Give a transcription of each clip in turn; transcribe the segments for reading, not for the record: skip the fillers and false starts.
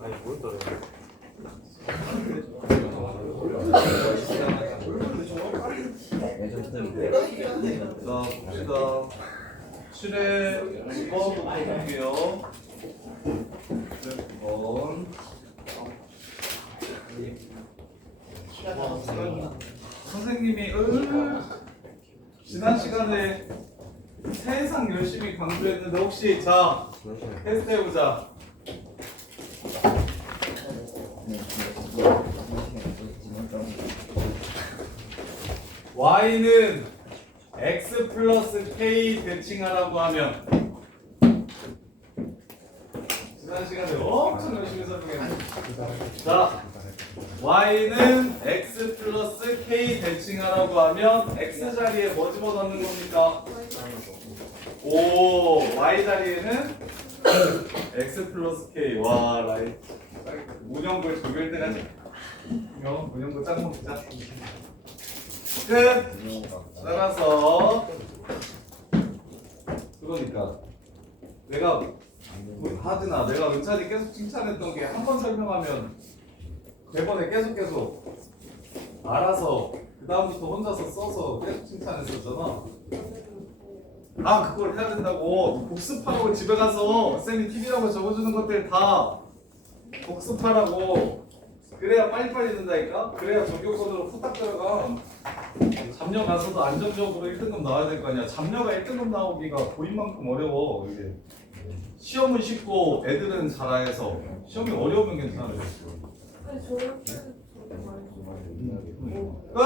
아니 뭘 떠요? 자 봅시다. 7회 9번부터 볼게요. 9번. 선생님이 지난 시간에 세상 열심히 강조했는데 혹시 자 테스트 해보자. y는 x 플러스 k 대칭하라고 하면 지난 시간에 엄청 열심히 설명했는데 자 y는 x 플러스 k 대칭하라고 하면 x 자리에 뭐 집어넣는 겁니까? 오 y 자리에는 x 플러스 k. 와 라이 문형글 조별 때까지 문형글 짱 먹자. 끝. 따라서 그러니까 내가 우리 하드나 내가 은찬이 계속 칭찬했던 게 한 번 설명하면 대본에 계속 알아서 그 다음부터 혼자서 써서 계속 칭찬했었잖아. 아 그걸 해야 된다고. 복습하고 집에 가서 쌤이 팁이라고 적어주는 것들 다 복습하라고. 그래야 빨리빨리 된다니까. 그래야 전교권으로 후딱 들어가. 잡녀 가서도 안정적으로 1등급 나와야 될 거 아니야. 잡녀가 1등급 나오기가 보인 만큼 어려워. 이게 시험은 쉽고 애들은 잘해서 시험이 어려우면 괜찮아. 끝!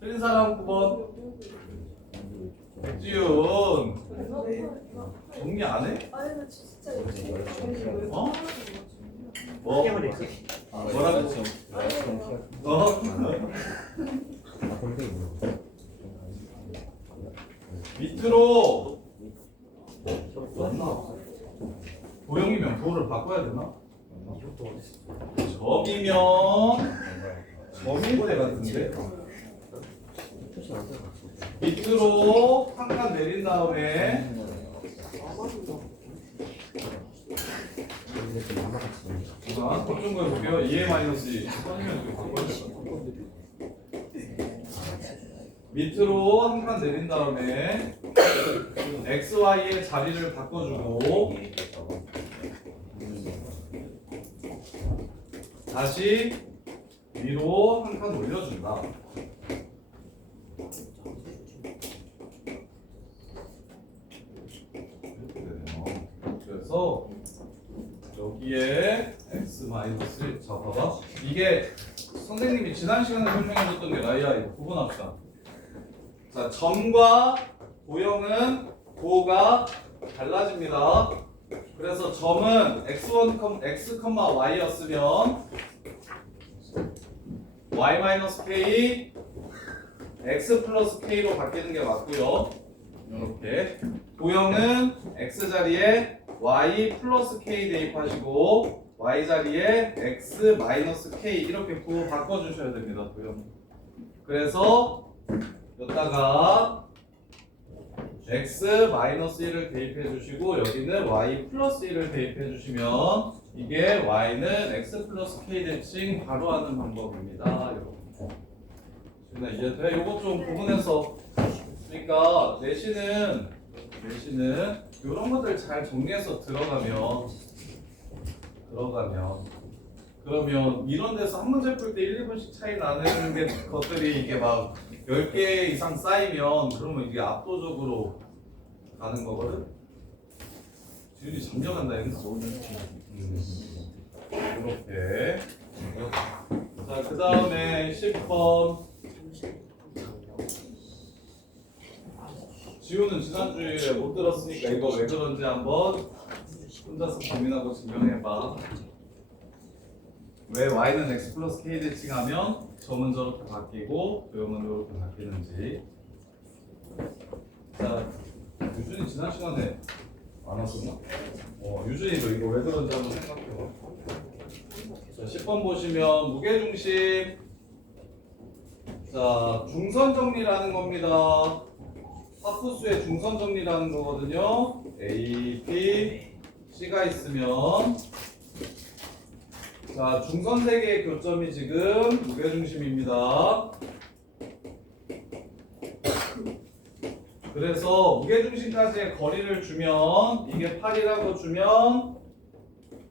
틀린 사람 9번 백지윤. 정리 안 해? 어? 뭐? 뭐라고? 밑으로 도형이면 도를 바꿔야 되나? 점이면 것 같은데 밑으로 한 칸 내린 다음에 자, 걱정 해볼게요. 2의 마이너스 2 밑으로 한 칸 내린 다음에 x, y의 자리를 바꿔주고 다시 위로 한 칸 올려준다. 그래서 여기에 x 마이너스 자 봐봐. 이게 선생님이 지난 시간에 설명해줬던 게 라이아 이거 구분합시다. 자 점과 도형은 도가 달라집니다. 그래서 점은 x1, x, y였으면 y-k x 플러스 k로 바뀌는 게 맞고요. 이렇게 도형은 x 자리에 y 플러스 k 대입하시고 y 자리에 x 마이너스 k 이렇게 구호 바꿔주셔야 됩니다. 도형. 그래서 여기다가 x 마이너스 1을 대입해 주시고 여기는 y 플러스 1을 대입해 주시면 이게 y는 x 플러스 k 대칭 바로 하는 방법입니다. 이렇게. 이해돼? 요거 좀 구분해서 그러니까 내신은 이런 것들 잘 정리해서 들어가면 그러면 이런 데서 한 문제 풀 때 1, 2분씩 차이 나는 게 것들이 이게 막 10개 이상 쌓이면 그러면 이게 압도적으로 가는 거거든. 지훈이 잠겨간다 했나? 이렇게. 자, 그 다음에 10번. 지훈은 지난주에 못 들었으니까 이거 왜 그런지 한번 혼자서 고민하고 증명해봐. 왜 y는 x 플러스 k 대칭하면 점은 저렇게 바뀌고 도형은 이렇게 바뀌는지. 자, 유준이 지난 시간에 안 왔었나? 유준이도 이거 왜 그런지 한번 생각해봐. 자, 10번 보시면 무게중심. 자, 중선 정리라는 겁니다. 합수수의 중선 정리라는 거거든요. A, B, C가 있으면 자 중선 세 개의 교점이 지금 무게중심입니다. 그래서 무게중심까지의 거리를 주면 이게 8이라고 주면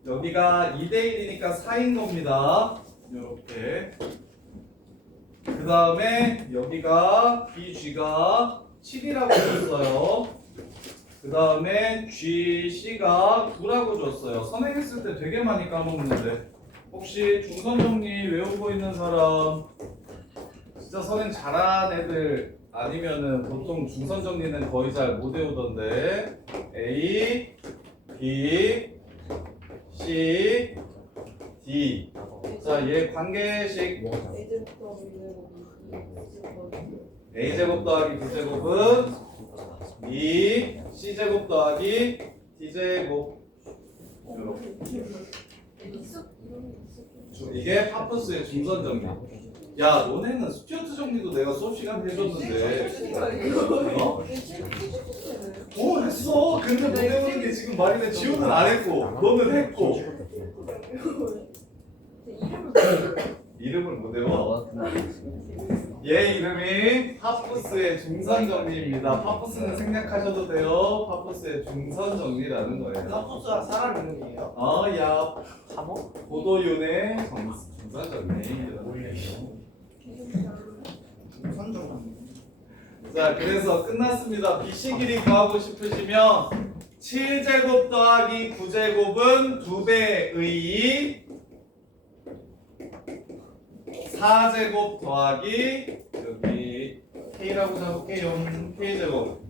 여기가 2대1이니까 4인 겁니다. 이렇게 그 다음에 여기가 BG가 7이라고 줬어요. 그 다음에 GC가 9라고 줬어요. 선행했을 때 되게 많이 까먹는데 혹시 중선 정리 외우고 있는 사람 진짜 선행 잘하는 애들 아니면은 보통 중선 정리는 거의 잘 못 외우던데 A, B, C, D 자 얘 관계식 A제곱 더하기 B제곱은 2 C제곱 더하기 D제곱 이게 파푸스의 중선 정리. 야 너네는 스튜어트 정리도 내가 수업 시간 해줬는데 어? 오 했어. 근데 못 외우는 게 지금 말이네. 지우는 안 했고 너는 했고 이름을 못 외워? 얘 이름이 파푸스의 중선 정리입니다. 파푸스는 생략하셔도 돼요. 파푸스의 중선 정리라는 거예요. 파푸스가 사람 이름이에요? 야 감옥? 고도윤의 중선 정리. 선정. 자 그래서 끝났습니다. BC 길이 구하고 싶으시면 7제곱 더하기 9제곱은 2배의 4제곱 더하기 여기 K라고 잡을게요. K제곱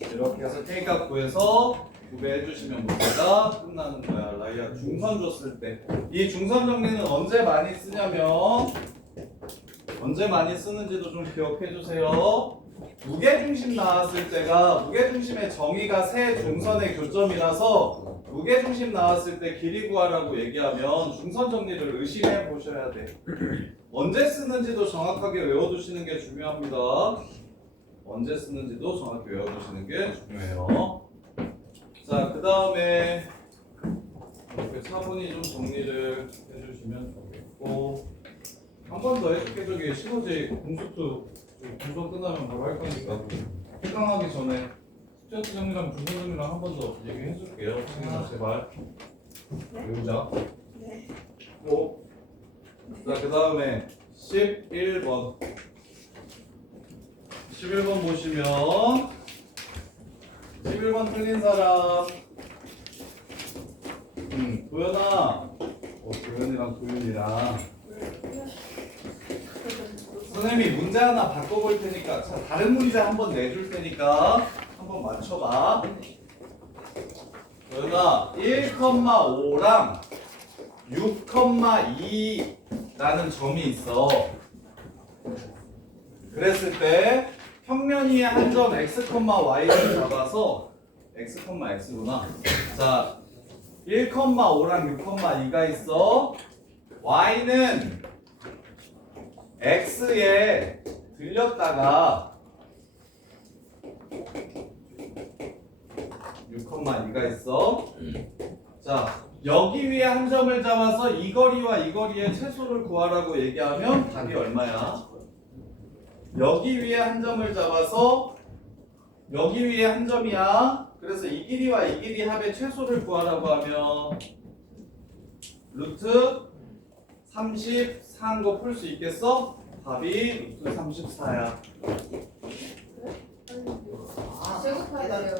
이렇게 해서 K값 구해서 9배 해주시면 문제가 끝나는 거야. 라이아 중선 줬을 때 이 중선 정리는 언제 많이 쓰냐면 언제 많이 쓰는지도 좀 기억해 주세요. 무게중심 나왔을 때가 무게중심의 정의가 세 중선의 교점이라서 무게중심 나왔을 때 길이 구하라고 얘기하면 중선 정리를 의심해 보셔야 돼. 언제 쓰는지도 정확하게 외워두시는 게 중요합니다. 언제 쓰는지도 정확히 외워두시는 게 중요해요. 자, 그 다음에 이렇게 차분히 좀 정리를 해주시면 좋겠고 한 번 더 해줄게. 저기 시거지 공수투 분석 끝나면 바로 할 거니까 해강하기 전에 스튜어트 정리랑 중선 정리랑 한 번 더 얘기해 줄게요. 승현아 제발 외우자. 네. 자, 그 다음에 11번 11번 보시면 11번 틀린 사람 도연아 도연이랑 도윤이랑 선생님이 문제 하나 바꿔볼 테니까 자, 다른 문제 한번 내줄 테니까 한번 맞춰봐. 도연아 1,5랑 6,2라는 점이 있어. 그랬을 때 평면 위에 한 점 x, y를 잡아서 x, x구나. 자 1,5랑 6,2가 있어. y는 x에 들렸다가 6,2가 있어. 자 여기 위에 한 점을 잡아서 이 거리와 이 거리의 최소를 구하라고 얘기하면 답이 얼마야? 여기 위에 한 점을 잡아서 여기 위에 한 점이야. 그래서 이 길이와 이 길이 합의 최소를 구하라고 하면 루트 34한 거 풀 수 있겠어? 답이 루트 34야. 제곱해야 돼요.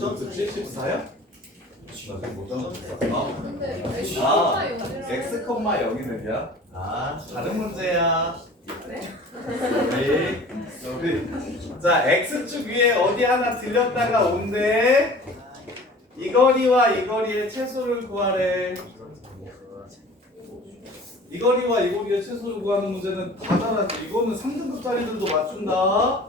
루트 74야? 나 지금 못 잡았어. 근데 x, 0이는요? 다른 문제야. 네? 여기. 자, x축 위에 어디 하나 들렸다가 온대. 이 거리와 이 거리의 최소를 구하래. 이 거리와 이 거리의 최소를 구하는 문제는 다 잘하지. 이거는 3등급짜리들도 맞춘다.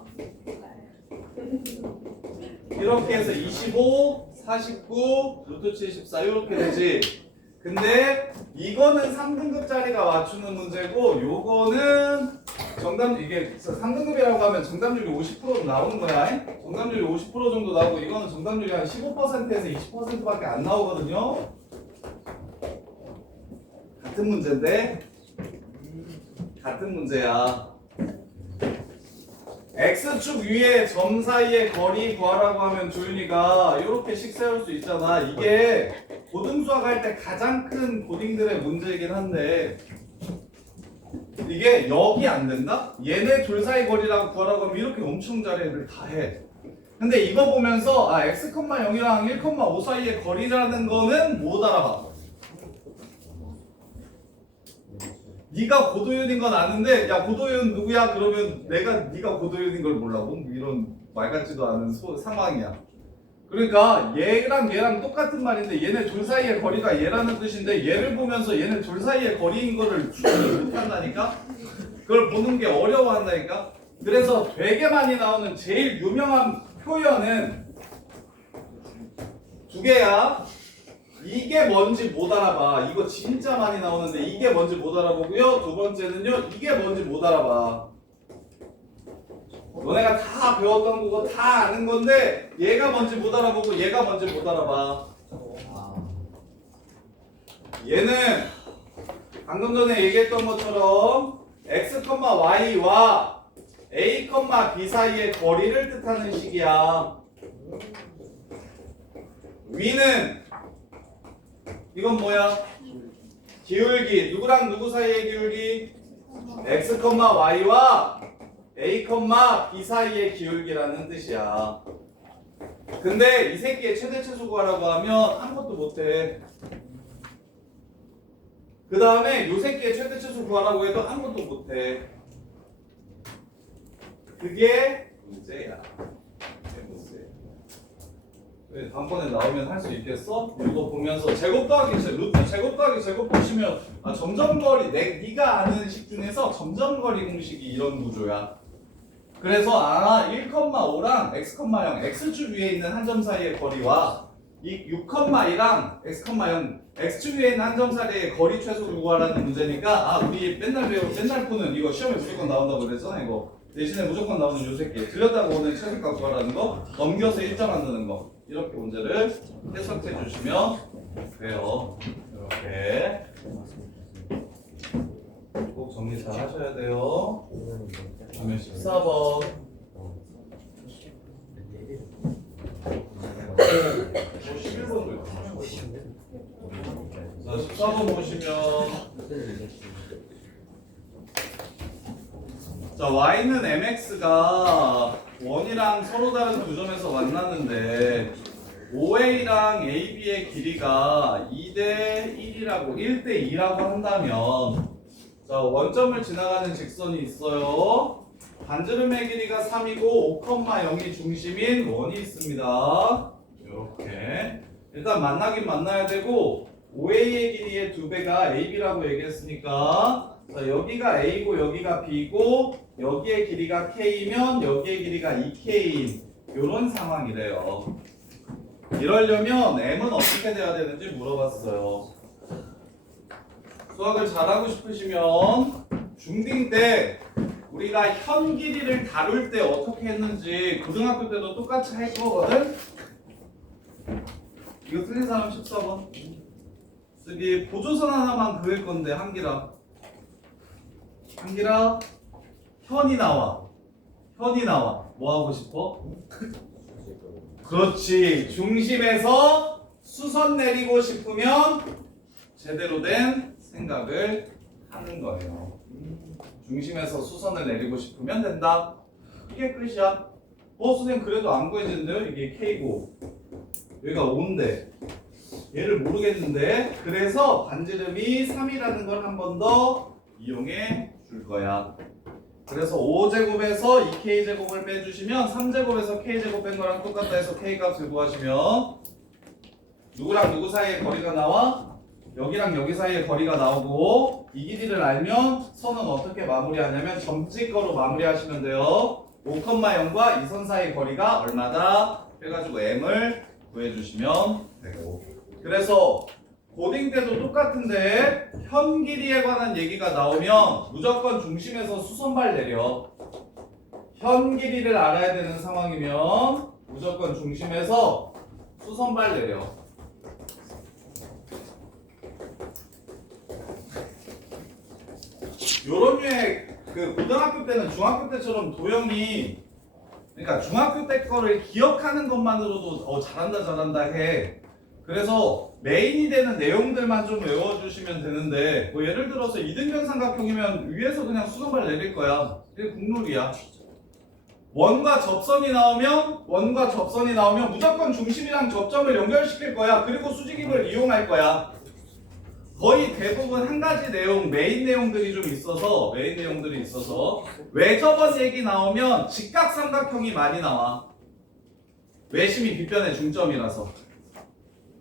이렇게 해서 25, 49, 루트 74 이렇게 되지. 근데 이거는 3등급짜리가 맞추는 문제고 요거는 정답 이게 3등급이라고 하면 정답률이 50% 나오는 거야. 정답률이 50% 정도 나오고 이거는 정답률이 한 15%에서 20%밖에 안 나오거든요. 같은 문제인데 같은 문제야. X축 위에 점 사이의 거리 구하라고 하면 조윤이가 이렇게씩 세울 수 있잖아. 이게 고등수학 할 때 가장 큰 고딩들의 문제이긴 한데 이게 여기 안 된다? 얘네 둘 사이 거리라고 구하라고 하면 이렇게 엄청 잘해. 애들 다 해. 근데 이거 보면서 아 x,0이랑 1,5 사이의 거리라는 거는 못 알아봐. 네가 고도윤인 건 아는데 야 고도윤 누구야? 그러면 네가 고도윤인 걸 몰라. 뭐 이런 말 같지도 않은 상황이야. 그러니까 얘랑 똑같은 말인데 얘네 둘 사이의 거리가 얘라는 뜻인데 얘를 보면서 얘네 둘 사이의 거리인 거를 추정을 못한다니까? 그걸 보는 게 어려워한다니까? 그래서 되게 많이 나오는 제일 유명한 표현은 두 개야. 이게 뭔지 못 알아봐. 이거 진짜 많이 나오는데 이게 뭔지 못 알아보고요. 두 번째는요. 이게 뭔지 못 알아봐. 너네가 다 배웠던 거고 다 아는 건데 얘가 뭔지 못 알아보고 얘가 뭔지 못 알아봐. 얘는 방금 전에 얘기했던 것처럼 x, y와 a, b 사이의 거리를 뜻하는 식이야. 위는 이건 뭐야? 기울기. 누구랑 누구 사이의 기울기? x, y와 a, b 사이의 기울기라는 뜻이야. 근데 이 새끼의 최대 최소 구하라고 하면 아무것도 못해. 그 다음에 이 새끼의 최대 최소 구하라고 해도 아무것도 못해. 그게 문제야. 그게 문제. 왜 다음번에 나오면 할 수 있겠어? 이거 보면서 제곱 더하기 루트 제곱 더하기 제곱 보시면 아 점점거리 네가 아는 식 중에서 점점거리 공식이 이런 구조야. 그래서 아 1,5랑 x,0 x축 위에 있는 한 점 사이의 거리와 이 6,2랑 x,0 x축 위에 있는 한 점 사이의 거리 최소를 구하라는 문제니까 아 우리 맨날 푸는 이거 시험에 무조건 나온다고 그랬잖아. 이거 대신에 무조건 나오는 요 새끼 들렸다고 오는 최소값 구하라는 거 넘겨서 1점 만드는 거 이렇게 문제를 해석해 주시면 돼요. 이렇게 꼭 정리 잘 하셔야 돼요. 그러면 14번 11번도 있고 자 14번 보시면 자 y는 mx가 1이랑 서로 다른 두 점에서 만났는데 OA랑 AB의 길이가 2대 1이라고 1대 2라고 한다면 자 원점을 지나가는 직선이 있어요. 반지름의 길이가 3이고 5,0이 중심인 원이 있습니다. 이렇게 일단 만나긴 만나야 되고 OA의 길이의 2배가 AB라고 얘기했으니까 자 여기가 A고 여기가 B고 여기의 길이가 K면 여기의 길이가 2K인 이런 상황이래요. 이러려면 M은 어떻게 돼야 되는지 물어봤어요. 수학을 잘하고 싶으시면 중딩 때 우리가 현 길이를 다룰 때 어떻게 했는지 고등학교 때도 똑같이 할 거거든? 이거 틀린 사람 14번 쓰기 보조선 하나만 그을 건데 한기라 현이 나와 뭐 하고 싶어? 그렇지 중심에서 수선 내리고 싶으면 제대로 된 생각을 하는 거예요. 중심에서 수선을 내리고 싶으면 된다. 이게 끝이야. 선생님 그래도 안 구해지는데요? 이게 K고 여기가 5인데 얘를 모르겠는데 그래서 반지름이 3이라는 걸 한 번 더 이용해 줄 거야. 그래서 5제곱에서 2K제곱을 빼주시면 3제곱에서 K제곱 뺀 거랑 똑같다 해서 K값을 구하시면 누구랑 누구 사이의 거리가 나와? 여기랑 여기 사이의 거리가 나오고 이 길이를 알면 선은 어떻게 마무리하냐면 점찍거로 마무리하시면 돼요. 5,0과 이 선 사이의 거리가 얼마다? 해가지고 M을 구해주시면 되고 그래서 고딩 때도 똑같은데 현 길이에 관한 얘기가 나오면 무조건 중심에서 수선발 내려. 현 길이를 알아야 되는 상황이면 무조건 중심에서 수선발 내려. 요런 류의 그 고등학교 때는 중학교 때처럼 도형이 그러니까 중학교 때 거를 기억하는 것만으로도 잘한다 해. 그래서 메인이 되는 내용들만 좀 외워주시면 되는데 뭐 예를 들어서 이등변 삼각형이면 위에서 그냥 수선발 내릴 거야. 이게 국룰이야. 원과 접선이 나오면 무조건 중심이랑 접점을 연결시킬 거야. 그리고 수직입을 이용할 거야. 거의 대부분 한 가지 내용, 메인 내용들이 좀 있어서 왜 저번 얘기 나오면 직각삼각형이 많이 나와. 외심이 빗변의 중점이라서.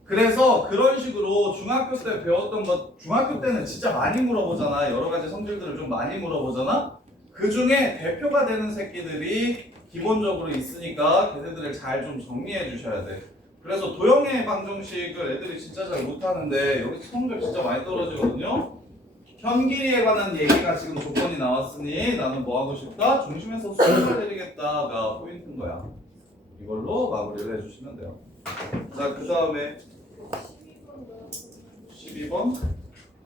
그래서 그런 식으로 중학교 때 배웠던 것, 중학교 때는 진짜 많이 물어보잖아. 여러 가지 성질들을 좀 많이 물어보잖아. 그 중에 대표가 되는 새끼들이 기본적으로 있으니까 걔네들을 잘 좀 정리해 주셔야 돼. 그래서 도형의 방정식을 애들이 진짜 잘 못하는데 여기서 성적 진짜 많이 떨어지거든요. 현 길이에 관한 얘기가 지금 조건이 나왔으니 나는 뭐 하고 싶다? 중심에서 수선을 내리겠다가 포인트인 거야. 이걸로 마무리를 해주시면 돼요. 자, 그 다음에 12번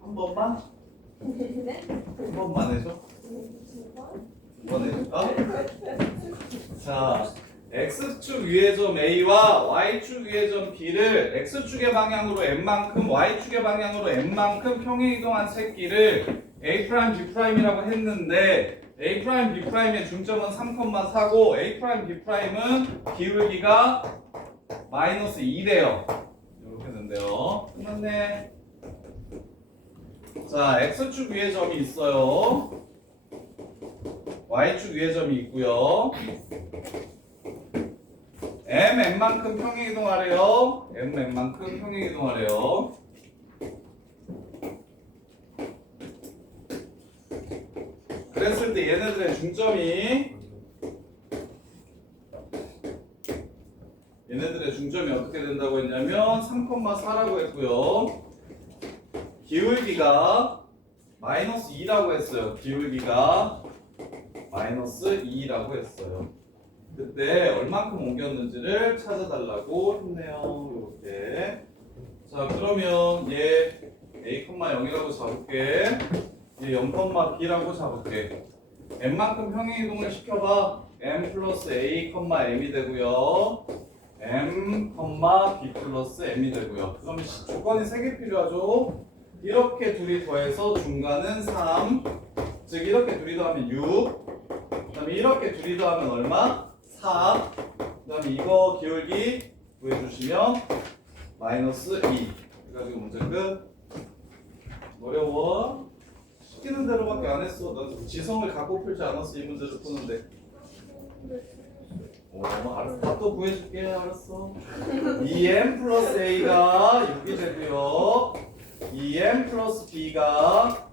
한 번만? 한 번만 해줘. 한 번 해줄까? 자, X축 위의 점 A와 Y축 위의 점 B를 X축의 방향으로 N만큼 Y축의 방향으로 N만큼 평행이동한 새끼를 A', B'이라고 했는데 A', B'의 중점은 3,4고 A', B'은 기울기가 마이너스 2래요. 이렇게 된대요. 끝났네. 자, X축 위의 점이 있어요. Y축 위의 점이 있고요. M만큼 평행이동하래요. M만큼 평행이동하래요. 그랬을 때 얘네들의 중점이 어떻게 된다고 했냐면 3,4라고 했고요. 기울기가 마이너스 2라고 했어요. 기울기가 마이너스 2라고 했어요. 그때 얼만큼 옮겼는지를 찾아달라고 했네요. 이렇게. 자, 그러면 얘 A,0이라고 잡을게. 얘 0,B라고 잡을게. M만큼 평행이동을 시켜봐. M 플러스 A, M이 되고요. M, B 플러스 M이 되고요. 그럼 조건이 3개 필요하죠. 이렇게 둘이 더해서 중간은 3. 즉 이렇게 둘이 더하면 6. 그 다음에 이렇게 둘이 더하면 얼마? 4. 그 다음에 이거 기울기 구해주시면 마이너스 2. 그래가지고 문제 끝. 어려워. 시키는 대로밖에 안 했어. 난 지성을 갖고 풀지 않았어. 이 문제를 푸는데. 알았어. 답도 구해줄게. 알았어. 2m 플러스 a가 6이 되고요. 2m 플러스 b가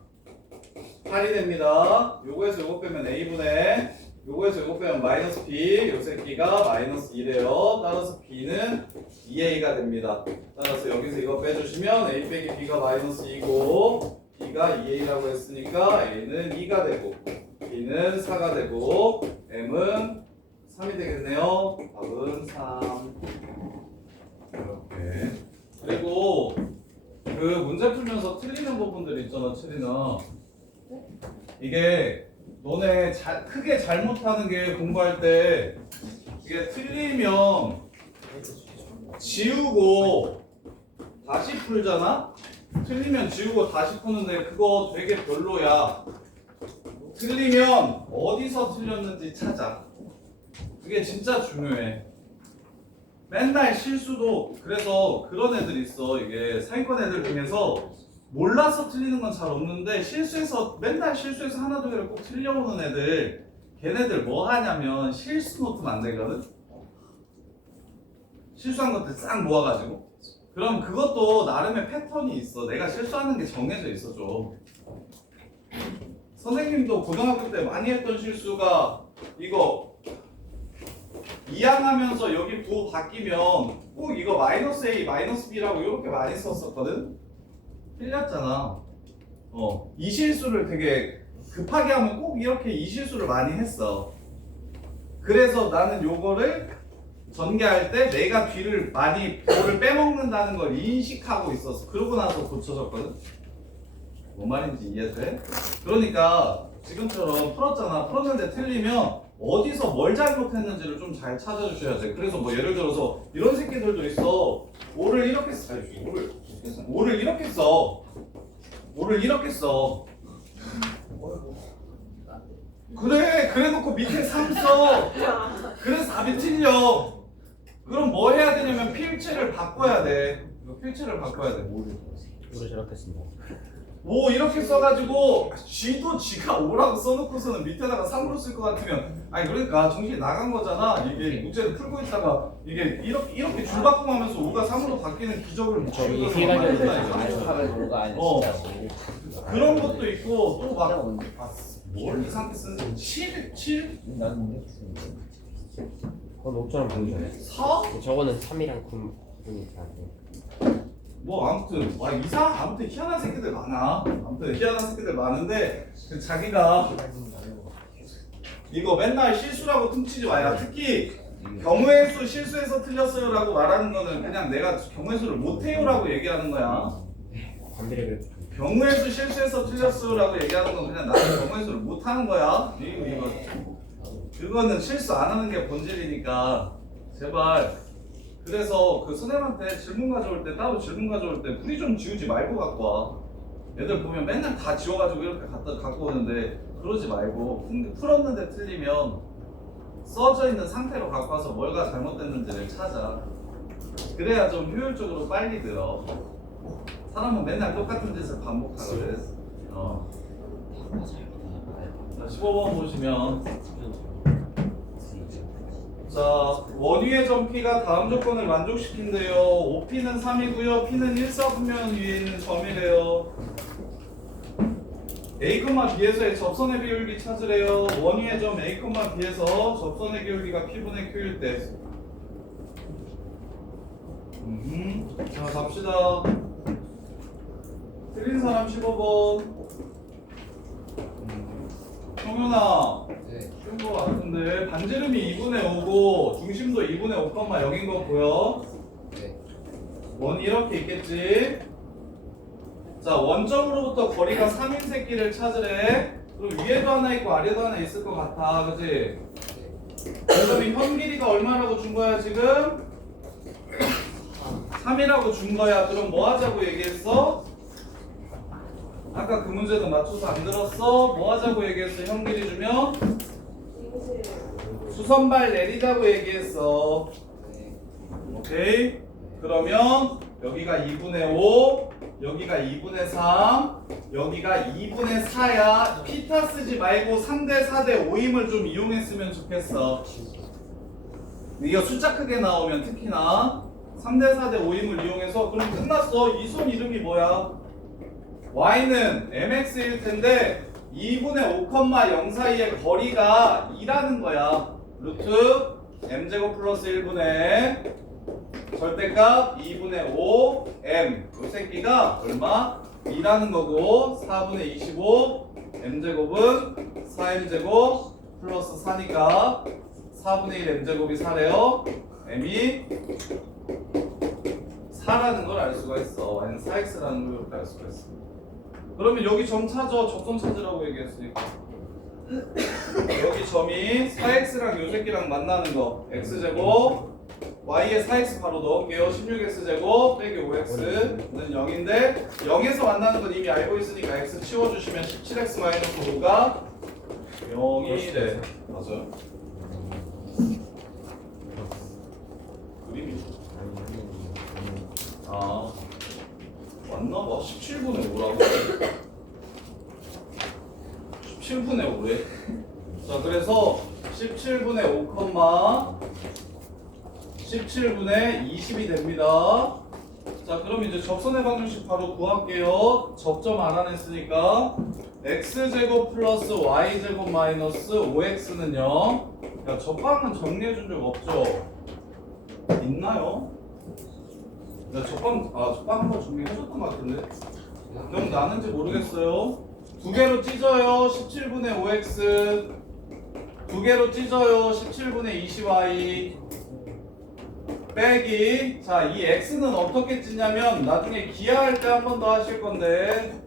8이 됩니다. 요거에서 요거 빼면 a분의 요거에서 요거 빼면 마이너스 b. 요 새끼가 마이너스 2래요. 따라서 b는 2a가 됩니다. 따라서 여기서 이거 빼주시면 a 빼기 b가 마이너스 2고 b가 2a라고 했으니까 a는 2가 되고 b는 4가 되고 m은 3이 되겠네요. 답은 3. 이렇게. 그리고 그 문제 풀면서 틀리는 부분들 있잖아, 채린아. 이게 너네 크게 잘못하는 게 공부할 때 이게 틀리면 지우고 다시 풀잖아? 틀리면 지우고 다시 푸는데 그거 되게 별로야. 틀리면 어디서 틀렸는지 찾아. 그게 진짜 중요해. 맨날 실수도 그래서 그런 애들 있어. 이게 상위권 애들 중에서 몰라서 틀리는 건 잘 없는데 맨날 실수해서 하나 두 개를 꼭 틀려오는 애들 걔네들 뭐 하냐면 실수 노트 만들거든. 실수한 것들 싹 모아가지고 그럼 그것도 나름의 패턴이 있어. 내가 실수하는 게 정해져 있어 좀. 선생님도 고등학교 때 많이 했던 실수가 이거 이항하면서 여기 부 바뀌면 꼭 이거 마이너스 A, 마이너스 B라고 이렇게 많이 썼었거든. 틀렸잖아. 이 실수를 되게 급하게 하면 꼭 이렇게 이 실수를 많이 했어. 그래서 나는 요거를 전개할 때 내가 뒤를 많이 볼을 빼먹는다는 걸 인식하고 있었어. 그러고 나서 고쳐졌거든. 뭔 말인지 이해돼? 그러니까 지금처럼 풀었잖아. 풀었는데 틀리면 어디서 뭘 잘못했는지를 좀 잘 찾아주셔야 돼. 그래서 뭐 예를 들어서 이런 새끼들도 있어. 오를 이렇게 써. 오를 이렇게 써. 오를 이렇게 써. 그래 그래놓고 밑에 3 써. 그래서 답이 틀려. 그럼 뭐 해야 되냐면 필체를 바꿔야 돼. 이거 필체를 바꿔야 돼. 오를 저렇게 쓴다. 오 이렇게 써가지고 쥐도 쥐가 5라고 써놓고서는 밑에다가 3으로 쓸 것 같으면 아니 그러니까 정신이 나간 거잖아. 이게 문제를 풀고 있다가 이게 이렇게 줄바꿈하면서 5가 3으로 바뀌는 기적을 저기 지금 희한하게 만든다, 이거. 그런 것도 있고 또 막 뭘 이상하게 쓰는 7? 그건 5처럼 보이잖아. 4? 저거는 3이랑 9니까. 뭐 아무튼 아무튼 희한한 새끼들 많아. 아무튼 희한한 새끼들 많은데 그 자기가 이거 맨날 실수라고 퉁치지 마야. 특히 경우의 수 실수해서 틀렸어요라고 말하는 거는 그냥 내가 경우의 수를 못해요라고 얘기하는 거야. 반비례 그래도 경우의 수 실수해서 틀렸어요라고 얘기하는 건 그냥 나는 경우의 수를 못하는 거야. 이거 그거는 실수 안 하는 게 본질이니까 제발. 그래서 그 선생님한테 질문 가져올 때 따로 질문 가져올 때 풀이 좀 지우지 말고 갖고 와. 애들 보면 맨날 다 지워가지고 이렇게 갖고 오는데 그러지 말고 풀었는데 틀리면 써져 있는 상태로 갖고 와서 뭐가 잘못됐는지를 찾아. 그래야 좀 효율적으로 빨리 들어. 사람은 맨날 똑같은 짓을 반복하거든. 자, 15번 보시면 자, 원위의 점 P가 다음 조건을 만족시킨대요. OP는 3이고요. P는 1사분면 위에 있는 점이래요. A, B에서의 접선의 비율비 찾으래요. 원위의 점 A, B에서 접선의 비율비가 P분의 Q일 때. 자, 갑시다. 틀린 사람 15번. 형현아. 쉬운 거 같은데 반지름이 2분의 5고 중심도 2분의 5,0인 거 보여? 네. 원이 이렇게 있겠지? 자 원점으로부터 거리가 3인 새끼를 찾으래. 그럼 위에도 하나 있고 아래도 하나 있을 것 같아, 그치? 그럼 이 현 길이가 얼마라고 준 거야 지금? 3이라고 준 거야. 그럼 뭐 하자고 얘기했어? 아까 그 문제도 맞춰서 안 들었어? 뭐 하자고 얘기했어? 현 길이 주면? 수선발 내리자고 얘기했어. 오케이? 그러면 여기가 2분의 5, 여기가 2분의 3, 여기가 2분의 4야. 피타 쓰지 말고 3대 4대 5임을 좀 이용했으면 좋겠어. 이거 숫자 크게 나오면 특히나 3대 4대 5임을 이용해서 그럼 끝났어. 이 손 이름이 뭐야? y는 mx일 텐데 2분의 5,0 사이의 거리가 2라는 거야. 루트 m제곱 플러스 1분의 절대값 2분의 5 m. 이 새끼가 얼마? 2라는 거고 4분의 25 m제곱은 4m제곱 플러스 4니까 4분의 1 m제곱이 4래요. m이 4라는 걸 알 수가 있어. y는 4x라는 걸 이렇게 알 수가 있어. 그러면 여기 점 찾아. 접선 찾으라고 얘기했으니까 여기 점이 4x랑 요 새끼랑 만나는 거 x제곱 y에 4x 바로 넣을게요. 16x제곱 빼기 5x는 0인데 0에서 만나는 건 이미 알고 있으니까 x 치워주시면 17x 마이너스 5가 0이래. 맞아요. 그림이 맞나봐. 17분의 5라고? 17분의 5래. 자, 그래서 17분의 5, 17분의 20이 됩니다. 자, 그럼 이제 접선의 방정식 바로 구할게요. 접점 알아냈으니까 x제곱 플러스 y제곱 마이너스 5x는 0. 야, 접방은 정리해준 적 없죠? 있나요? 야, 접방 한번 정리해줬던 것 같은데? 기억나는지 모르겠어요. 두 개로 찢어요. 17분의 5x. 두 개로 찢어요. 17분의 20y. 빼기. 자, 이 x는 어떻게 찢냐면 나중에 기하할 때 한 번 더 하실 건데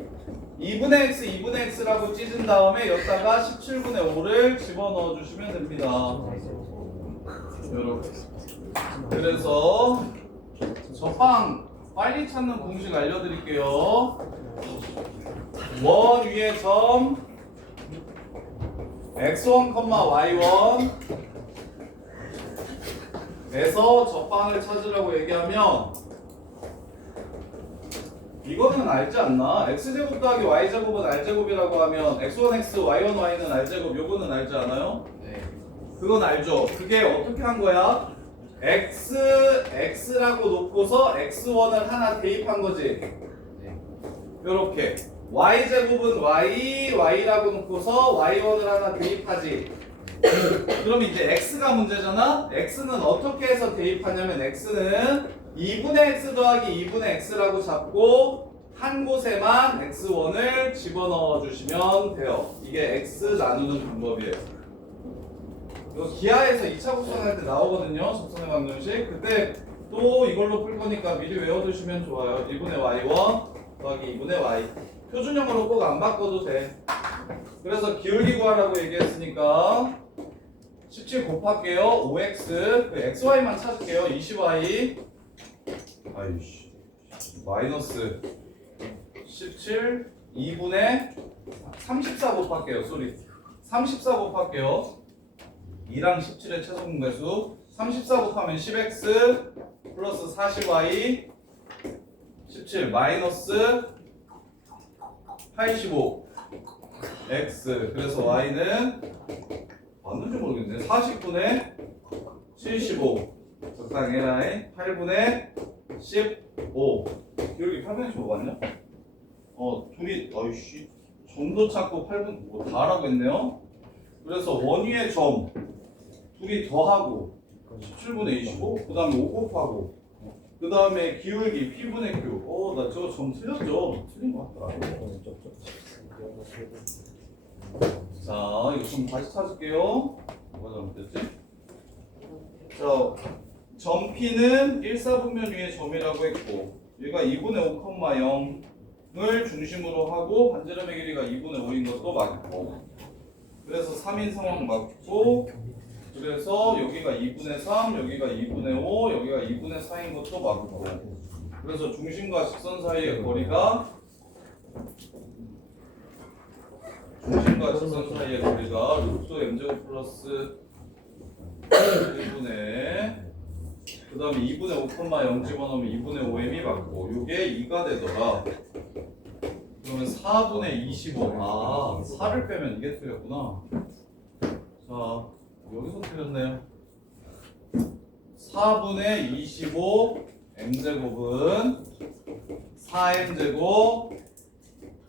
2분의 x, 2분의 x라고 찢은 다음에 여기다가 17분의 5를 집어넣어 주시면 됩니다. 이렇게. 그래서 저방 빨리 찾는 공식 알려드릴게요. 원 위에 점 x1, y1 에서 저방을 찾으라고 얘기하면 이거는 알지 않나? x제곱 더하기 y제곱은 r제곱이라고 하면 x1x, y1, y는 r제곱 요거는 알지 않아요? 네. 그건 알죠? 그게 어떻게 한 거야? x라고 놓고서 x1을 하나 대입한 거지. 요렇게 y제곱은 y라고 놓고서 y1을 하나 대입하지. 그럼 이제 x가 문제잖아? x는 어떻게 해서 대입하냐면 x는 2분의 x 더하기 2분의 x라고 잡고 한 곳에만 x1을 집어넣어 주시면 돼요. 이게 x 나누는 방법이에요. 이거 기하에서 2차 곡선할 때 나오거든요. 적선의 방정식. 그때 또 이걸로 풀 거니까 미리 외워두시면 좋아요. 1분의 y1 더하기 2분의 y. 표준형으로 꼭 안 바꿔도 돼. 그래서 기울기 구하라고 얘기했으니까 17 곱할게요. 5x 그 xy만 찾을게요. 20y 아이씨 마이너스 17 2분의 34 곱할게요. 쏘리 34 곱할게요. 2랑 17의 최소 공배수 34 곱하면 10x 플러스 40y 17 마이너스 85 x 그래서 y는 맞는지 모르겠네. 40분의 75 적당해라. 8분의 15 여기 8분의 15 맞냐? 둘이 어이씨 점도 찾고 8분 뭐 다 하라고 했네요. 그래서 원위의 점 둘이 더하고 17분의 25 그 다음에 5 곱하고 그 다음에 기울기 P분의 Q. 나 저거 점 틀렸죠? 틀린 것 같더라. 자, 이거 좀 다시 찾을게요. 뭐가 잘못됐지? 자, 점 P는 1사분면 위의 점이라고 했고 얘가 2분의 5,0을 중심으로 하고 반지름의 길이가 2분의 5인 것도 맞고 그래서 3인 상황 맞고 그래서 여기가 2분의 3, 여기가 2분의 5, 여기가 2분의 4인 것도 맞고 그래서 중심과 직선 사이의 거리가 루트 m제곱 플러스 1분의 그 다음에 2분의 5,0 집어넣으면 2분의 5m이 맞고 요게 2가 되더라. 그러면 4분의 25 4를 빼면 이게 틀렸구나. 자 여기서 틀렸네요. 4분의 25 m제곱은 4m제곱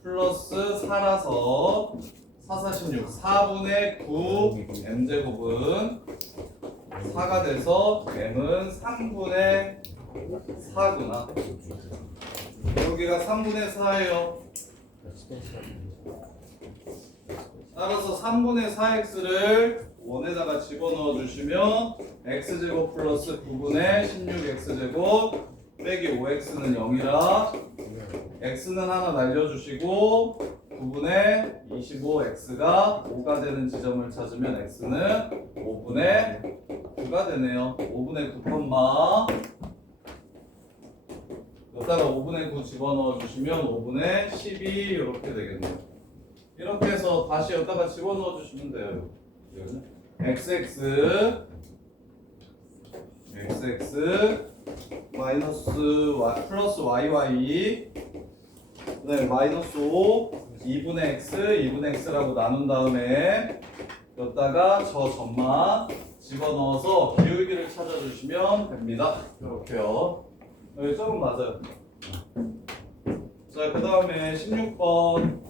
플러스 4라서 4, 46 4분의 9 m제곱은 4가 돼서 m은 3분의 4구나. 여기가 3분의 4예요. 따라서 3분의 4x를 원에다가 집어넣어 주시면 x제곱 플러스 9분의 16x제곱 빼기 5x는 0이라 x는 하나 날려주시고 9분의 25x가 5가 되는 지점을 찾으면 x는 5분의 9가 되네요. 5분의 9 콤마 여기다가 5분의 9 집어넣어 주시면 5분의 12 이렇게 되겠네요. 이렇게 해서 다시 여기다가 집어넣어 주시면 돼요. xx 마이너스 플러스 yy 그다음에 마이너스 5 2분의 x라고 나눈 다음에 여기다가 저 점만 집어넣어서 기울기를 찾아주시면 됩니다. 이렇게요. 여기 조금 맞아요. 자, 그 다음에 16번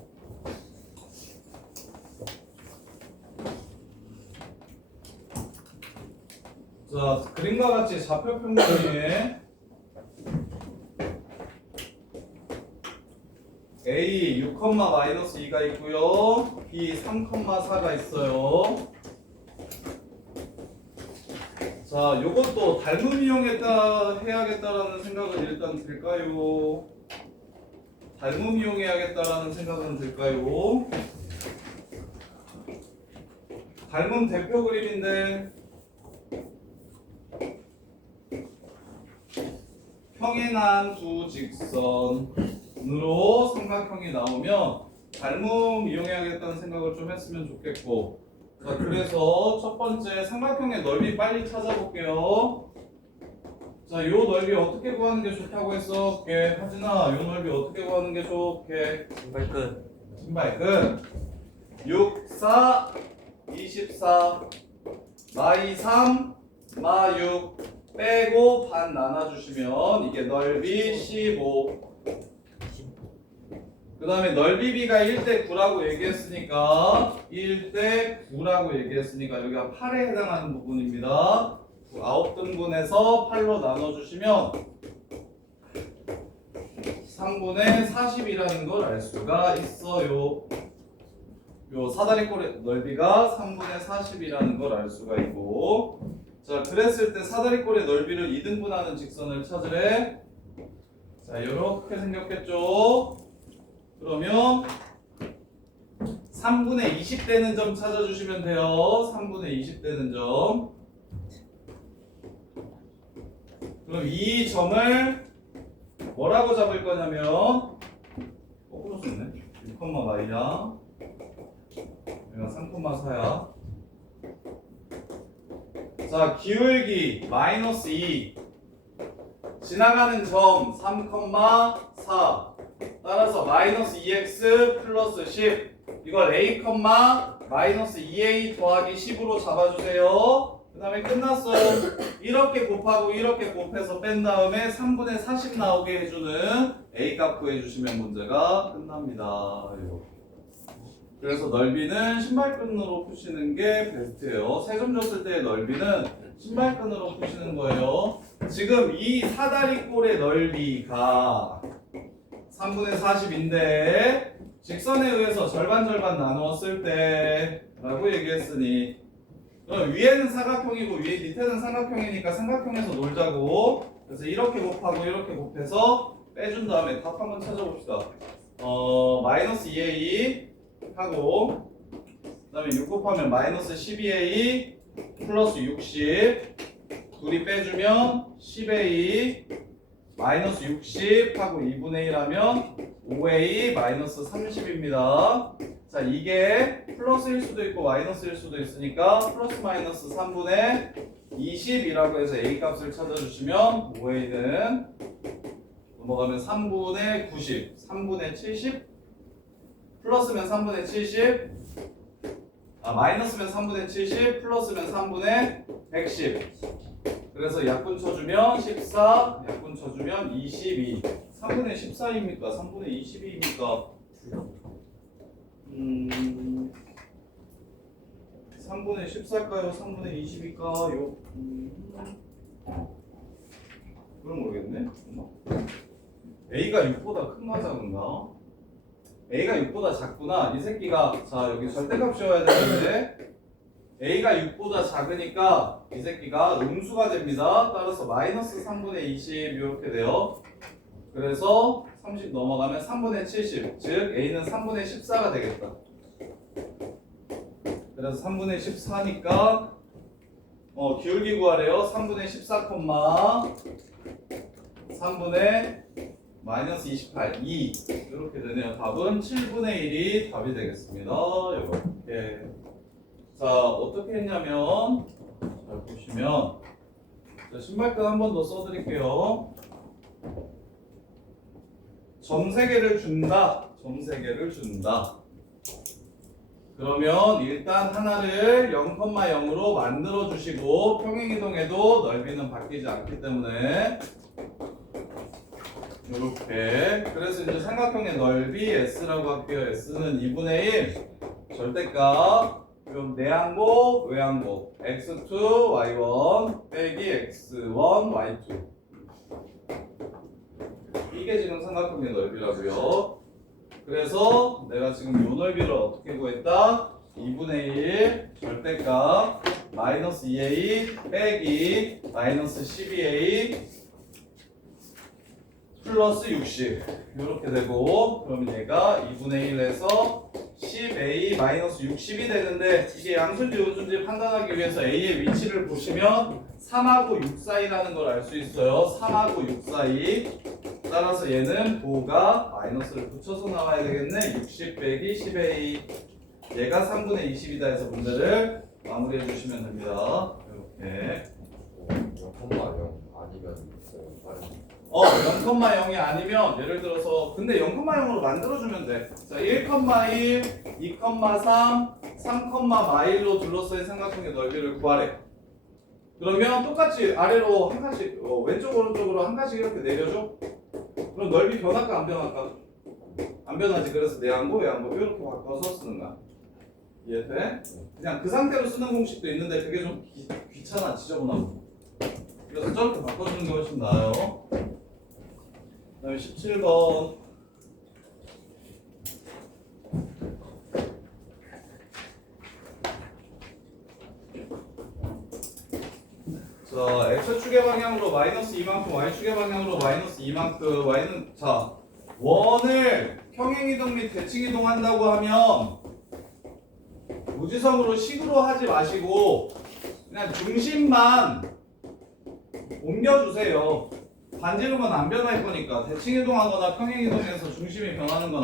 자, 그림과 같이 좌표 평면에 A 6,-2가 있고요. B 3,4가 있어요. 자, 요것도 닮음 이용했다 해야겠다라는 생각은 일단 들까요? 닮음 이용해야겠다라는 생각은 들까요? 닮음 대표 그림인데 평행한 두 직선으로 삼각형이 나오면 닮음 이용해야겠다는 생각을 좀 했으면 좋겠고, 자, 그래서 첫 번째 삼각형의 넓이 빨리 찾아볼게요. 자, 요 넓이 어떻게 구하는 게 좋다고 했어? 하진아, 요 넓이 어떻게 구하는 게 좋게? 신발 끝. 신발 끝. 6, 4, 24, 마이 3, 마 6 빼고 반 나눠주시면 이게 넓이 15. 그 다음에 넓이 B가 1대 9라고 얘기했으니까 1대 9라고 얘기했으니까 여기가 8에 해당하는 부분입니다. 9등분해서 8로 나눠주시면 3분의 40이라는 걸 알 수가 있어요. 요 사다리꼴의 넓이가 3분의 40이라는 걸 알 수가 있고, 자, 그랬을 때 사다리꼴의 넓이를 2등분하는 직선을 찾으래. 자, 요렇게 생겼겠죠? 그러면 3분의 20 되는 점 찾아주시면 돼요. 3분의 20 되는 점. 그럼 이 점을 뭐라고 잡을 거냐면, 거꾸로 썼네. 6,마이야. 여기가 3,4야. 자, 기울기 마이너스 2. 지나가는 점 3,4. 따라서 마이너스 2x 플러스 10. 이걸 a, 마이너스 2a 더하기 10으로 잡아주세요. 그 다음에 끝났어요. 이렇게 곱하고 이렇게 곱해서 뺀 다음에 3분의 40 나오게 해주는 a 값 구해주시면 문제가 끝납니다. 그래서 넓이는 신발끈으로 푸시는 게 베스트예요. 세 점 줬을 때의 넓이는 신발끈으로 푸시는 거예요. 지금 이 사다리꼴의 넓이가 3분의 40인데 직선에 의해서 절반 나누었을 때 라고 얘기했으니, 그럼 위에는 사각형이고 위에 밑에는 삼각형이니까 삼각형에서 놀자고. 그래서 이렇게 곱하고 이렇게 곱해서 빼준 다음에 답 한번 찾아봅시다. 마이너스 2a 하고, 그 다음에 6 곱하면 마이너스 12a 플러스 60, 둘이 빼주면 10a 마이너스 60 하고 2분의 1 하면 5a 마이너스 30입니다. 자, 이게 플러스일 수도 있고 마이너스일 수도 있으니까 플러스 마이너스 3분의 20이라고 해서 a 값을 찾아주시면 5a는 넘어가면 3분의 90, 3분의 70, 플러스면 3분의 70, 마이너스면 3분의 70, 플러스면 3분의 110. 그래서 약분 쳐주면 14, 약분 쳐주면 22. 3분의 14입니까? 3분의 22입니까? 3분의 14일까요? 3분의 20일까요? 그건 모르겠네. A가 6보다 큰가 작은가? A가 6보다 작구나. 이 새끼가, 자, 여기 절대값 씌워야 되는데 A가 6보다 작으니까 이 새끼가 음수가 됩니다. 따라서 마이너스 3분의 20 이렇게 돼요. 그래서 30 넘어가면 3분의 70, 즉 A는 3분의 14가 되겠다. 그래서 3분의 14니까 기울기 구하래요. 3분의 14, 3분의 마이너스 28, 2 이렇게 되네요. 답은 7분의 1이 답이 되겠습니다. 이렇게. 자, 어떻게 했냐면, 잘 보시면, 자, 신발끈 한 번 더 써드릴게요. 점 3개를 준다. 점 3개를 준다. 그러면 일단 하나를 0,0으로 만들어 주시고 평행이동해도 넓이는 바뀌지 않기 때문에 이렇게. 그래서 이제 삼각형의 넓이 S라고 할게요. S는 2분의 1 절대값, 그럼 내항복, 외항복 x2, y1 빼기 x1, y2. 이게 지금 삼각형의 넓이라고요. 그래서 내가 지금 요 넓이를 어떻게 구했다? 2분의 1 절대값 마이너스 2a 빼기 마이너스 12a 플러스 60 이렇게 되고 그러면 얘가 2분의 1에서 10a 마이너스 60이 되는데 이게 양수인지 음수인지 판단하기 위해서 a의 위치를 보시면 3하고 6 사이라는 걸 알 수 있어요. 3하고 6 사이. 따라서 얘는 부호가 마이너스를 붙여서 나와야 되겠네. 60 빼기 10a. 얘가 3분의 20이다 해서 문제를 마무리해 주시면 됩니다. 이렇게. 0,0 아니면 있어요. 0,0이 아니면 예를 들어서 근데 0,0으로 만들어주면 돼. 자, 1,1, 2,3, 3,마일로 둘러싸인 삼각형의 넓이를 구하래. 그러면 똑같이 아래로 한 칸씩 왼쪽 오른쪽으로 한 칸씩 이렇게 내려줘. 그럼 넓이 변할까 안 변할까? 안 변하지. 그래서 내양보 외양보 이렇게 바꿔서 쓰는 거야. 이해돼? 그냥 그 상태로 쓰는 공식도 있는데 그게 좀 귀찮아 지저분하고. 그래서 저렇게 바꿔주는 게 훨씬 나아요. 그 다음에 17번. 자, x축의 방향으로 마이너스 2만큼, y축의 방향으로 마이너스 2만큼, y는, 자, 원을 평행이동 및 대칭이동 한다고 하면 무지성으로 식으로 하지 마시고 그냥 중심만 옮겨주세요. 반지름은 안 변할 거니까 대칭이동하거나 평행이동에서 중심이 변하는 건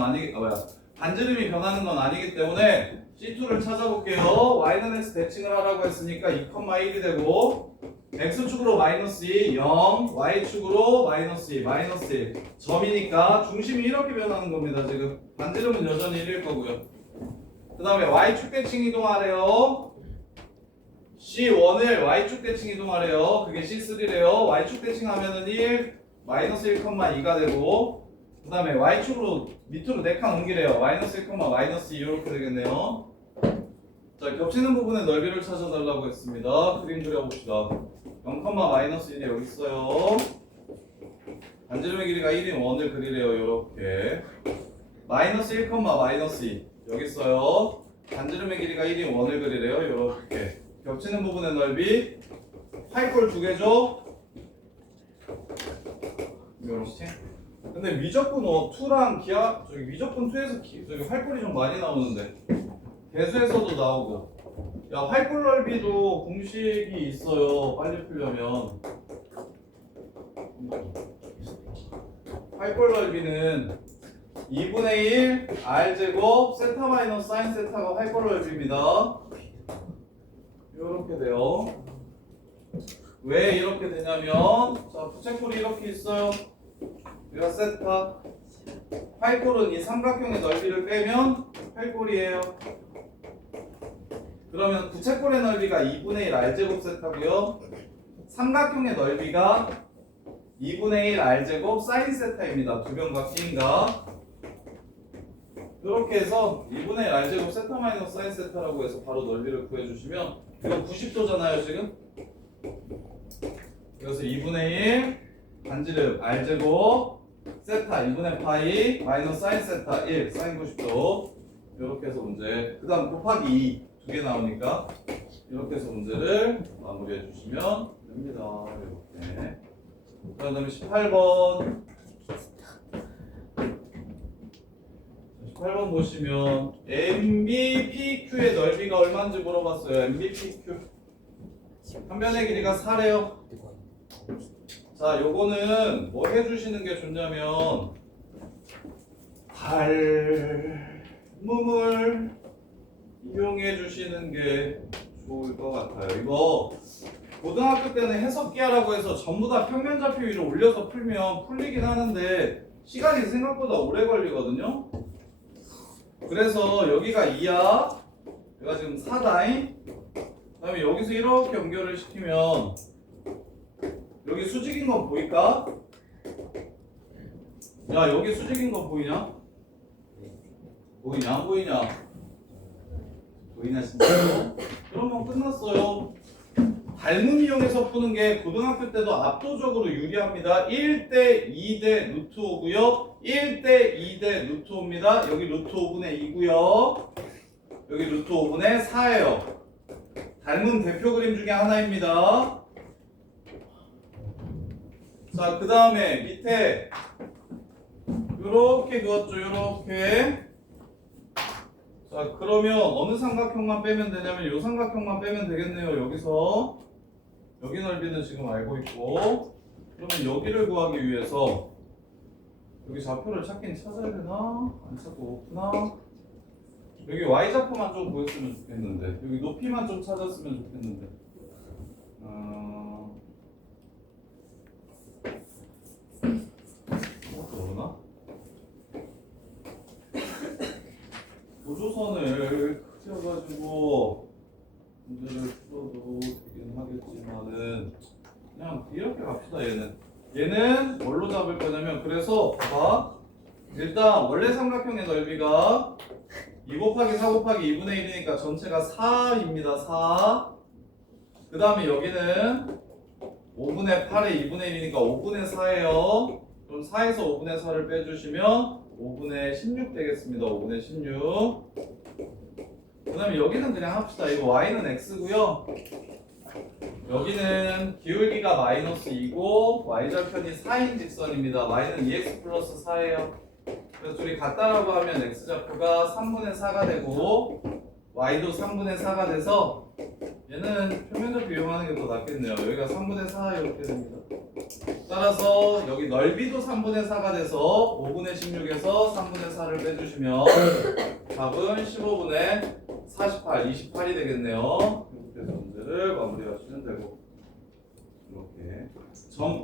반지름이 변하는 건 아니기 때문에 C2를 찾아볼게요. y는 x 대칭을 하라고 했으니까 2,1이 되고 x축으로 마이너스 2, 0, y축으로 마이너스 2, 마이너스 1 점이니까 중심이 이렇게 변하는 겁니다. 지금 반지름은 여전히 1일 거고요. 그 다음에 y축 대칭 이동하래요. C1을 y축 대칭 이동하래요. 그게 C3래요. y축 대칭하면은 1, 마이너스 1,2가 되고 그 다음에 y축으로 밑으로 4칸 옮기래요. 마이너스 1, 마이너스 2 이렇게 되겠네요. 자, 겹치는 부분의 넓이를 찾아달라고 했습니다. 그림 그려봅시다. 0, 마이너스 1이 여기 있어요. 반지름의 길이가 1인 원을 그리래요. 이렇게 마이너스 1, 마이너스 2 여기 있어요. 반지름의 길이가 1인 원을 그리래요. 이렇게 겹치는 부분의 넓이 파이골 2개죠. 이렇게. 근데 미적분 2랑 기하 저기 미적분 2에서 저기 활골이 좀 많이 나오는데 개수에서도 나오고. 야, 활골 넓이도 공식이 있어요. 빨리 풀려면. 활골 넓이는 2분의 1 r제곱 세타 마이너스 사인 세타가 활골 넓이입니다. 이렇게 돼요. 왜 이렇게 되냐면 자, 부채꼴이 이렇게 있어요. 여기가 세타. 활골은 이 삼각형의 넓이를 빼면 활골이에요. 그러면 부채꼴의 넓이가 2분의 1 r제곱 세타고요. 삼각형의 넓이가 2분의 1 r제곱 사인 세타입니다. 두 변각기인가? 이렇게 해서 2분의 1 r제곱 세타 마이너스 사인 세타라고 해서 바로 넓이를 구해주시면 이건 90도잖아요 지금? 그래서 2분의 1 반지름 r제곱 세타 2분의 파이 마이너스 사인 세타 1 사인 90도 이렇게 해서 문제 그 다음 곱하기 2 두 개 나오니까 이렇게 해서 문제를 마무리해 주시면 됩니다. 이렇게. 그 다음에 18번 18번 보시면 MBPQ의 넓이가 얼마인지 물어봤어요. MBPQ 한 변의 길이가 4래요. 자, 요거는 뭐 해주시는 게 좋냐면 닮음을 이용해 주시는 게 좋을 것 같아요. 이거 고등학교 때는 해석기하라고 해서 전부 다 평면좌표 위로 올려서 풀면 풀리긴 하는데 시간이 생각보다 오래 걸리거든요. 그래서 여기가 2야. 여기가 지금 4다잉. 그 다음에 여기서 이렇게 연결을 시키면 여기 수직인 건 보일까? 야, 여기 수직인 건 보이냐? 보이냐 안 보이냐? 보이냐 진짜로? 그러면 끝났어요. 닮음 이용해서 푸는 게 고등학교 때도 압도적으로 유리합니다. 1대 2대 루트 5고요. 1대 2대 루트 5입니다. 여기 루트 5분의 2고요. 여기 루트 5분의 4예요. 닮은 대표 그림 중에 하나입니다. 자, 그 다음에 밑에 요렇게 그었죠. 요렇게. 자, 그러면 어느 삼각형만 빼면 되냐면 요 삼각형만 빼면 되겠네요. 여기서 여기 넓이는 지금 알고 있고, 그러면 여기를 구하기 위해서 여기 좌표를 찾긴 찾아야 되나? 안 찾고 없구나. 여기 y좌표만 좀 구했으면 좋겠는데, 여기 높이만 좀 찾았으면 좋겠는데. 모르나? 보조선을 그려가지고 문제를 풀어도 되긴 하겠지만은 그냥 이렇게 갑시다. 얘는 뭘로 잡을 거냐면, 그래서 봐봐, 일단 원래 삼각형의 넓이가 2 곱하기 4 곱하기 2분의 1이니까 전체가 4입니다. 4. 그 다음에 여기는 5분의 8에 2분의 1이니까 5분의 4예요. 그럼 4에서 5분의 4를 빼주시면 5분의 16 되겠습니다. 5분의 16. 그 다음에 여기는 그냥 합시다. 이거 y는 x고요. 여기는 기울기가 마이너스 2고 y절편이 4인 직선입니다. y는 2x 플러스 4예요. 그래서 둘이 같다라고 하면 x좌표가 3분의 4가 되고 y도 3분의 4가 돼서 얘는 표면을 이용하는 게 더 낫겠네요. 여기가 3분의 4 이렇게 됩니다. 따라서 여기 넓이도 3분의 4가 돼서 5분의 16에서 3분의 4를 빼주시면 답은 15분의 48, 28이 되겠네요. 이렇게 해서 문제를 마무리하시면 되고, 이렇게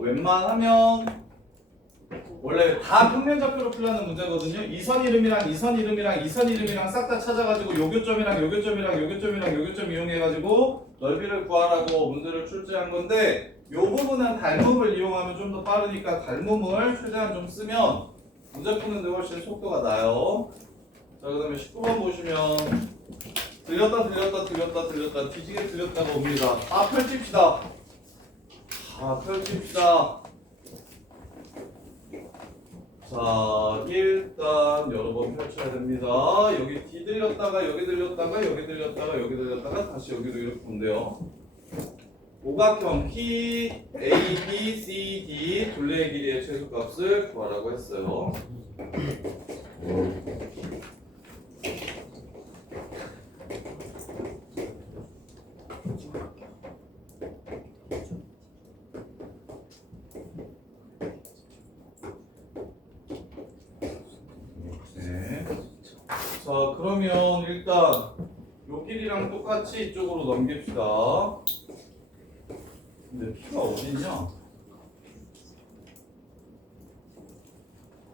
웬만하면 원래 다 평면좌표로 풀려는 문제거든요. 이선 이름이랑 이선 이름이랑 이선 이름이랑 싹 다 찾아가지고 요교점이랑 요교점이랑 요교점이랑 요교점 이용해가지고 넓이를 구하라고 문제를 출제한 건데, 요 부분은 닮음을 이용하면 좀 더 빠르니까 닮음을 최대한 좀 쓰면 문제 푸는데 훨씬 속도가 나요. 자, 그 다음에 19번 보시면 들렸다 뒤지게 들렸다가 옵니다. 펼칩시다. 펼칩시다. 자, 일단 여러 번 펼쳐야 됩니다. 여기 D 들렸다가 여기 들렸다가 여기 들렸다가 여기 들렸다가 다시 여기로 이렇게 본대요. 오각형 P, A, B, C, D 둘레의 길이의 최소값을 구하라고 했어요. 네. 자, 그러면 일단 요 길이랑 똑같이 이쪽으로 넘깁시다. 근데 P가 어딨냐?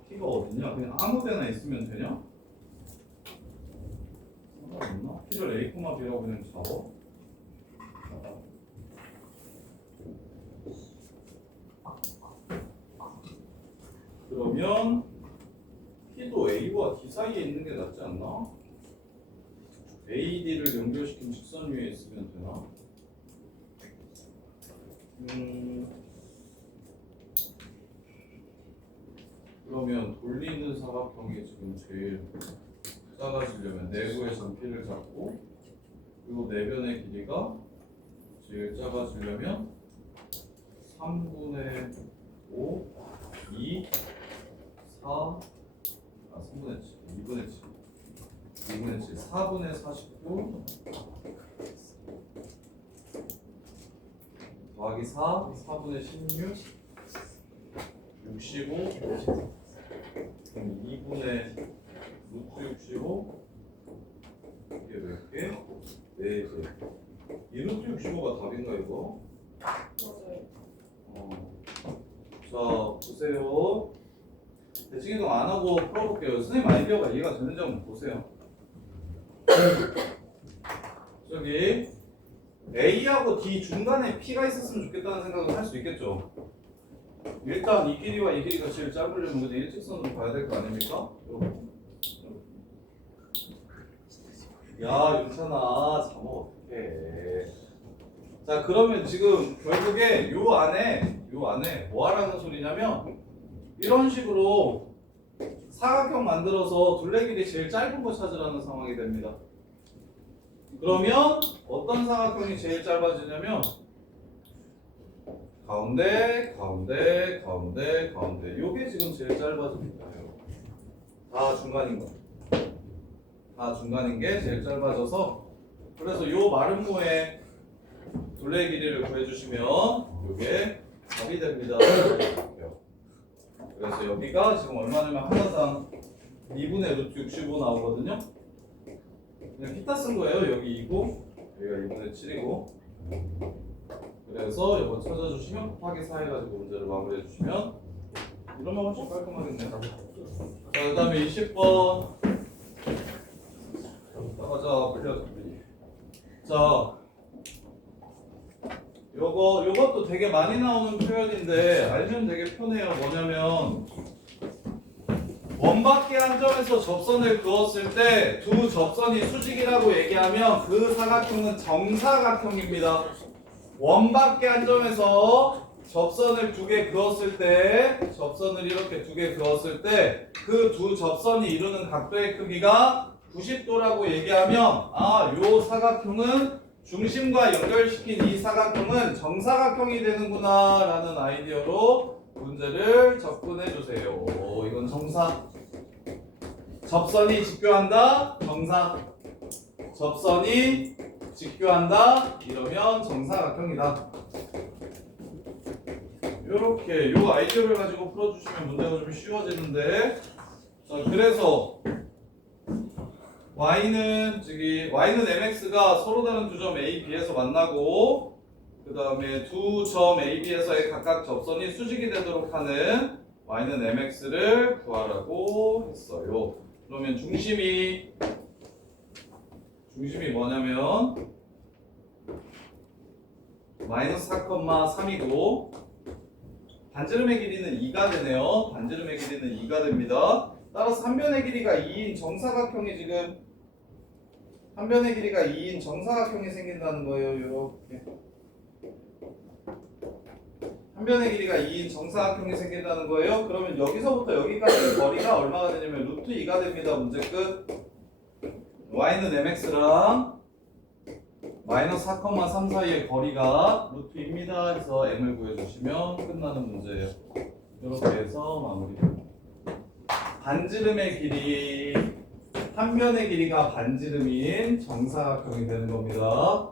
P가 어딨냐? 그냥 아무 데나 있으면 되냐? 상관없나? P를 A, B라고 그냥 잡아? 그러면 P도 A와 D 사이에 있는 게 낫지 않나? AD를 연결시킨 직선 위에 있으면 되나? 그러면 돌리는 사각형이 지금 제일 작아지려면 내부에서 P를 잡고, 그리고 내변의 길이가 제일 작아지려면 3분의 5, 2, 4, 3분의 7, 2분의 7, 2분의 7, 4분의 49 더하기 4, 4분의 16, 65, 그럼 2분의 루트 65, 이게 몇 개? 4개. 이 루트 65가 답인가 이거? 자, 보세요. 대칭이동 안 하고 풀어볼게요. 선생님 아이디어가 이해가 되는지 한번 보세요. 저기 A하고 D 중간에 P가 있었으면 좋겠다는 생각을 할 수 있겠죠. 일단 이 길이와 이 길이가 제일 짧으려면 그냥 일직선으로 가야 될 거 아닙니까? 야, 윤찬아, 잠옷 어떡해. 자 그러면 지금 결국에 요 안에 뭐 하라는 소리냐면 이런 식으로 사각형 만들어서 둘레 길이 제일 짧은 거 찾으라는 상황이 됩니다. 그러면 어떤 사각형이 제일 짧아지냐면 가운데 요게 지금 제일 짧아집니다. 다 중간인 거. 다 중간인 게 제일 짧아져서 그래서 요 마름모의 둘레 길이를 구해주시면 요게 답이 됩니다. 그래서 여기가 지금 얼마냐면 하나당 2분의 루트 65 나오거든요. 그냥 피타 쓴 거예요. 여기 2고 여기가 2분의 7이고 그래서 이거 찾아주시면 곱하기 4 해가지고 문제를 마무리해 주시면 이러면 훨씬 깔끔하겠네요. 자, 그 다음에 20번 나가자 풀려 준비. 자 요것도 되게 많이 나오는 표현인데 알면 되게 편해요. 뭐냐면 원밖에 한 점에서 접선을 그었을 때 두 접선이 수직이라고 얘기하면 그 사각형은 정사각형입니다. 원밖에 한 점에서 접선을 두 개 그었을 때 접선을 이렇게 두 개 그었을 때 그 두 접선이 이루는 각도의 크기가 90도라고 얘기하면 요 사각형은 중심과 연결시킨 이 사각형은 정사각형이 되는구나 라는 아이디어로 문제를 접근해 주세요. 이건 정사. 접선이 직교한다. 정사. 접선이 직교한다. 이러면 정사각형이다. 이렇게 요 아이디어를 가지고 풀어주시면 문제가 좀 쉬워지는데 자, 그래서 y는 mx가 서로 다른 두 점 a, b에서 만나고 그 다음에 두 점 a, b에서의 각각 접선이 수직이 되도록 하는 y는 mx를 구하라고 했어요. 그러면 중심이 뭐냐면 마이너스 4,3이고 반지름의 길이는 2가 되네요. 반지름의 길이는 2가 됩니다. 따라서 한 변의 길이가 2인 정사각형이 지금 한 변의 길이가 2인 정사각형이 생긴다는 거예요. 이렇게 한 변의 길이가 2인 정사각형이 생긴다는 거예요. 그러면 여기서부터 여기까지 거리가 얼마가 되냐면 루트 2가 됩니다. 문제 끝. y는 mx랑 마이너스 4,3 사이의 거리가 루트 2입니다. 해서 m을 구해주시면 끝나는 문제예요. 이렇게 해서 마무리됩니다. 반지름의 길이 한 변의 길이가 반지름인 정사각형이 되는 겁니다.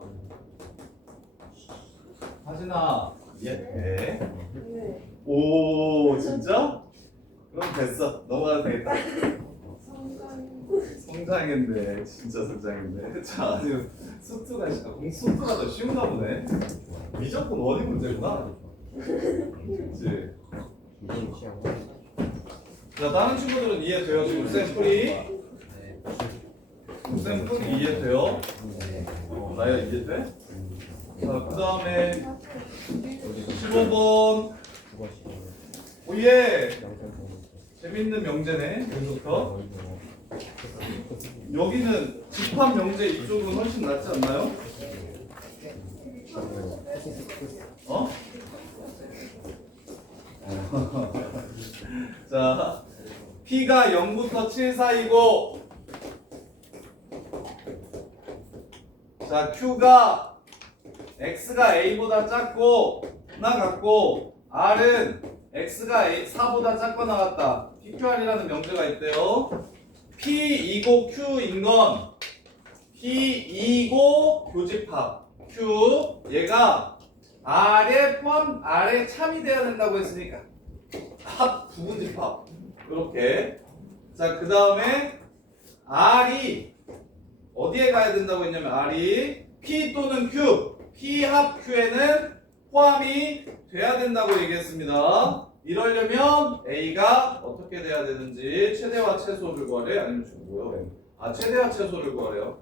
하진아 이해돼? 네. 오 진짜? 그럼 됐어. 넘어가도 되겠다. 성장인데 진짜 성장인데. 자 지금 수투가 더 쉬운가 보네. 미적분 원이 문제구나. 그렇지. 이건 취향. 자 다른 친구들은 이해돼요? 지금 쌤풀이 이해돼요? 나야 이해돼? 자 그 다음에 15번 오예 재밌는 명제네. 여기부터 여기는 집합 명제 이쪽은 훨씬 낫지 않나요? 어? 자 P가 0부터 7 사이고 자 Q가 X가 A보다 작고 나 같고 R은 X가 4보다 작거나 같다. PQR이라는 명제가 있대요. P2고 Q인 건 P2고 교집합 Q 얘가 R에 참이 돼야 된다고 했으니까 합 부분집합 이렇게. 자 그 다음에 R이 어디에 가야 된다고 했냐면 R이 P 또는 Q P 합 Q에는 포함이 돼야 된다고 얘기했습니다. 이러려면 A가 어떻게 돼야 되는지 최대와 최소를 구하래. 아니면 지금 뭐야? 최대와 최소를 구하래요.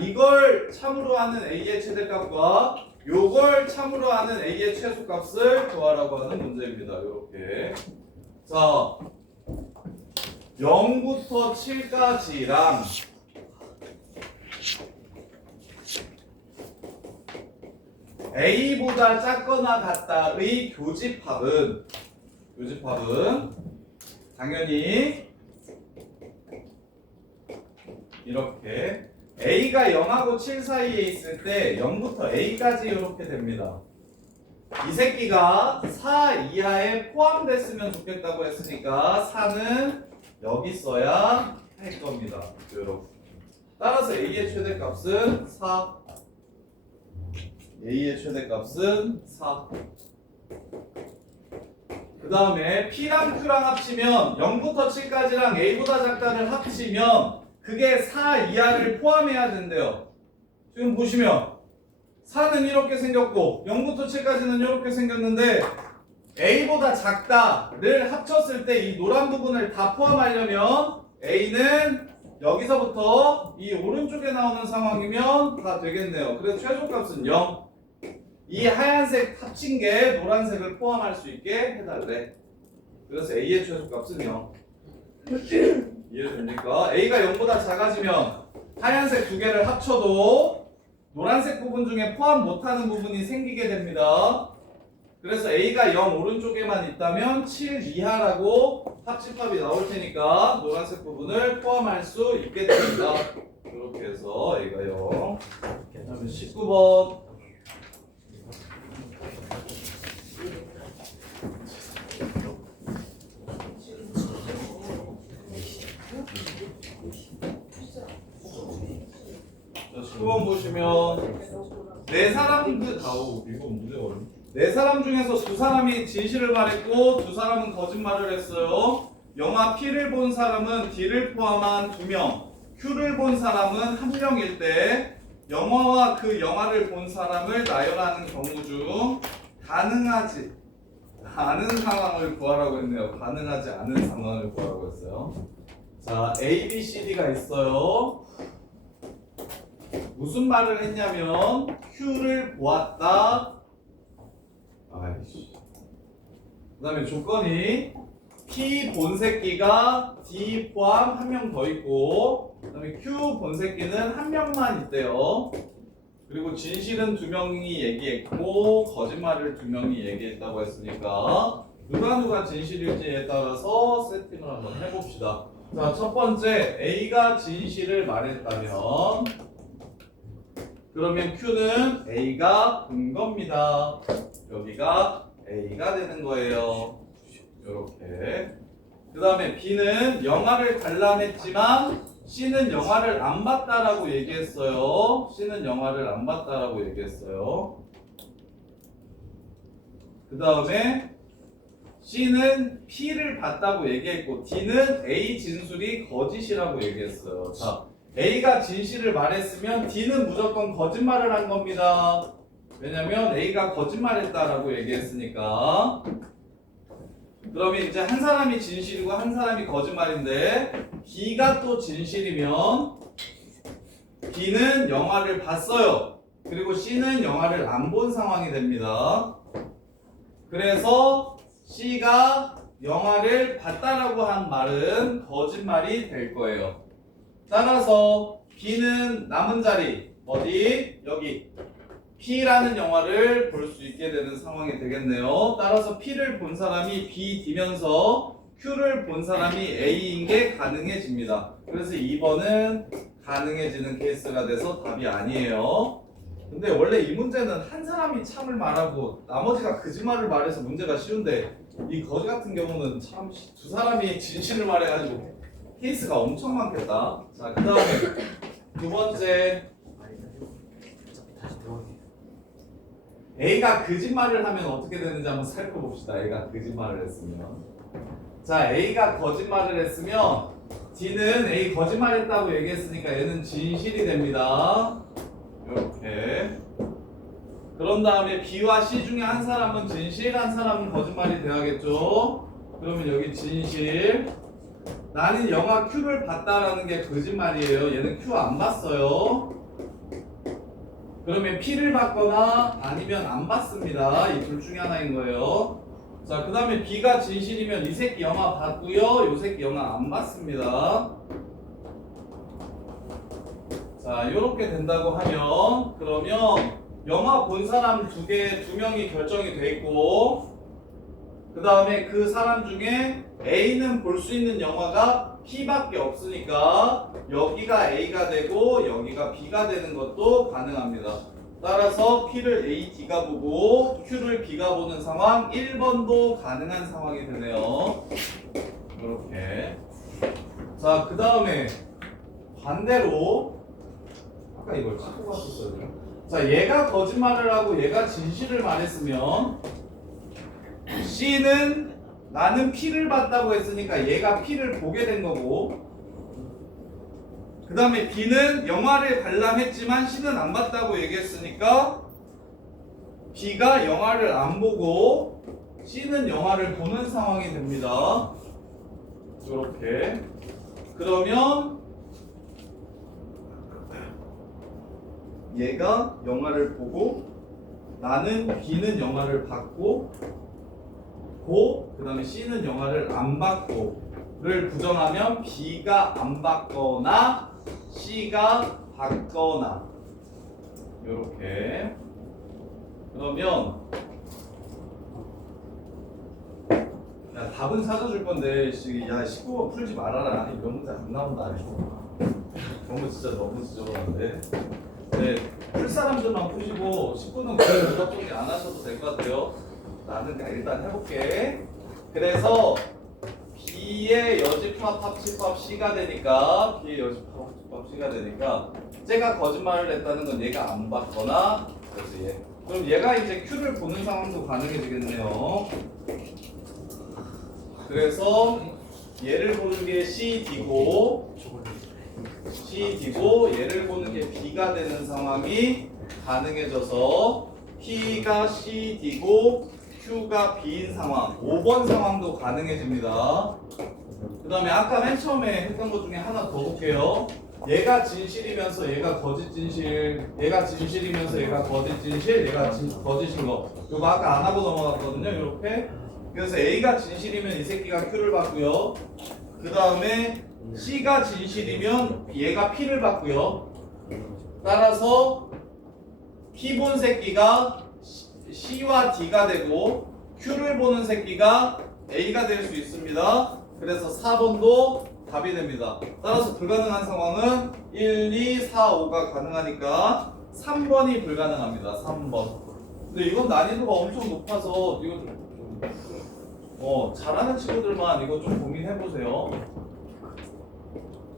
이걸 참으로 하는 A의 최대값과 요걸 참으로 하는 A의 최소값을 구하라고 하는 문제입니다. 이렇게. 자 0부터 7까지랑 A보다 작거나 같다의 교집합은 당연히 이렇게 A가 0하고 7 사이에 있을 때 0부터 A까지 이렇게 됩니다. 이 새끼가 4 이하에 포함됐으면 좋겠다고 했으니까 4는 여기 써야 할 겁니다. 이렇게. 따라서 A의 최대값은 4. A의 최대값은 4. 그 다음에 P랑 Q랑 합치면 0부터 7까지랑 A보다 작다를 합치면 그게 4 이하를 포함해야 된대요. 지금 보시면 4는 이렇게 생겼고 0부터 7까지는 이렇게 생겼는데 A보다 작다를 합쳤을 때 이 노란 부분을 다 포함하려면 A는 여기서부터 이 오른쪽에 나오는 상황이면 다 되겠네요. 그래서 최소값은 0. 이 하얀색 합친 게 노란색을 포함할 수 있게 해달래. 그래서 A의 최소값은 0. 이해됩니까? A가 0보다 작아지면 하얀색 두 개를 합쳐도 노란색 부분 중에 포함 못하는 부분이 생기게 됩니다. 그래서 A가 0 오른쪽에만 있다면 7 이하라고 합집합이 나올 테니까 노란색 부분을 포함할 수 있게 됩니다. 이렇게 해서 A가 0. 그 다음에 19번. 자, 19번 보시면 네 사람들 이거 문제가 어렵네. 네 사람 중에서 두 사람이 진실을 말했고 두 사람은 거짓말을 했어요. 영화 P를 본 사람은 D를 포함한 2명, Q를 본 사람은 1명일 때 영화와 그 영화를 본 사람을 나열하는 경우 중 가능하지 않은 상황을 구하라고 했네요. 가능하지 않은 상황을 구하라고 했어요. 자, A, B, C, D가 있어요. 무슨 말을 했냐면 Q를 보았다. 아이씨. 그 다음에 조건이 P 본새끼가 D 포함 1명 더 있고 그 다음에 Q 본새끼는 1명만 있대요. 그리고 진실은 2명이 얘기했고 거짓말을 2명이 얘기했다고 했으니까 누가 진실일지에 따라서 세팅을 한번 해봅시다. 자, 첫 번째 A가 진실을 말했다면 그러면 Q는 A가 본 겁니다. 여기가 A가 되는 거예요. 이렇게. 그 다음에 B는 영화를 관람했지만 C는 영화를 안 봤다라고 얘기했어요. C는 영화를 안 봤다라고 얘기했어요. 그 다음에 C는 P를 봤다고 얘기했고 D는 A 진술이 거짓이라고 얘기했어요. 자, A가 진실을 말했으면 D는 무조건 거짓말을 한 겁니다. 왜냐면 A가 거짓말했다라고 얘기했으니까. 그러면 이제 한 사람이 진실이고 한 사람이 거짓말인데 B가 또 진실이면 B는 영화를 봤어요. 그리고 C는 영화를 안 본 상황이 됩니다. 그래서 C가 영화를 봤다라고 한 말은 거짓말이 될 거예요. 따라서 B는 남은 자리 어디? 여기 P라는 영화를 볼 수 있게 되는 상황이 되겠네요. 따라서 P를 본 사람이 B, D면서 Q를 본 사람이 A인 게 가능해집니다. 그래서 2번은 가능해지는 케이스가 돼서 답이 아니에요. 근데 원래 이 문제는 한 사람이 참을 말하고 나머지가 거짓말을 말해서 문제가 쉬운데 이 거지 같은 경우는 참 두 사람이 진실을 말해가지고 케이스가 엄청 많겠다. 자, 그 다음에 두 번째 A가 거짓말을 하면 어떻게 되는지 한번 살펴봅시다. A가 거짓말을 했으면 자, A가 거짓말을 했으면 D는 A 거짓말했다고 얘기했으니까 얘는 진실이 됩니다. 이렇게. 그런 다음에 B와 C 중에 한 사람은 진실, 한 사람은 거짓말이 돼야겠죠. 그러면 여기 진실. 나는 영화 Q를 봤다라는 게 거짓말이에요. 얘는 Q 안 봤어요. 그러면 P를 봤거나 아니면 안 봤습니다. 이 둘 중에 하나인 거예요. 자, 그 다음에 B가 진실이면 이 새끼 영화 봤고요. 이 새끼 영화 안 봤습니다. 자, 이렇게 된다고 하면 그러면 영화 본 사람 두 명이 결정이 돼 있고, 그 다음에 그 사람 중에 A는 볼 수 있는 영화가 P밖에 없으니까 여기가 A가 되고 여기가 B가 되는 것도 가능합니다. 따라서 P를 A, D가 보고 Q를 B가 보는 상황 1번도 가능한 상황이 되네요. 이렇게. 자, 그 다음에 반대로 아까 이걸 찍고 갔었어요. 자, 얘가 거짓말을 하고 얘가 진실을 말했으면 C는 나는 P를 봤다고 했으니까 얘가 P를 보게 된 거고, 그 다음에 B는 영화를 관람했지만 C는 안 봤다고 얘기했으니까 B가 영화를 안 보고 C는 영화를 보는 상황이 됩니다. 이렇게. 그러면 얘가 영화를 보고 나는 B는 영화를 봤고 그 다음에 C는 영화를 안 봤고를 부정하면 B가 안 봤거나 C가 봤거나 이렇게. 그러면 야, 답은 찾아줄 건데 야 19번 풀지 말아라. 이런 문제 안 나온다. 그런 거 진짜 너무 지저분한데. 네, 풀 사람들만 푸시고 19는 그냥 무작 정리 안 하셔도 될 것 같아요. 나는 그냥 일단 해볼게. 그래서 B의 여집합 합집합 C가 되니까 B의 여집합 합집합 C가 되니까 쟤가 거짓말을 했다는 건 얘가 안 봤거나 그래서 얘. 그럼 얘가 이제 Q를 보는 상황도 가능해지겠네요. 그래서 얘를 보는 게 CD고 얘를 보는 게 B가 되는 상황이 가능해져서 P가 CD고 Q가 B인 상황, 5번 상황도 가능해집니다. 그 다음에 아까 맨 처음에 했던 것 중에 하나 더 볼게요. 얘가 진실이면서 얘가 거짓 진실, 얘가 진실이면서 얘가 거짓 진실, 얘가 거짓인 거. 이거 아까 안 하고 넘어갔거든요. 이렇게. 그래서 A가 진실이면 이 새끼가 Q를 받고요. 그 다음에 C가 진실이면 얘가 P를 받고요. 따라서 P 본 새끼가 C와 D가 되고 Q를 보는 새끼가 A가 될 수 있습니다. 그래서 4번도 답이 됩니다. 따라서 불가능한 상황은 1, 2, 4, 5가 가능하니까 3번이 불가능합니다. 3번. 근데 이건 난이도가 엄청 높아서 이거 좀 잘하는 친구들만 이거 좀 고민해보세요.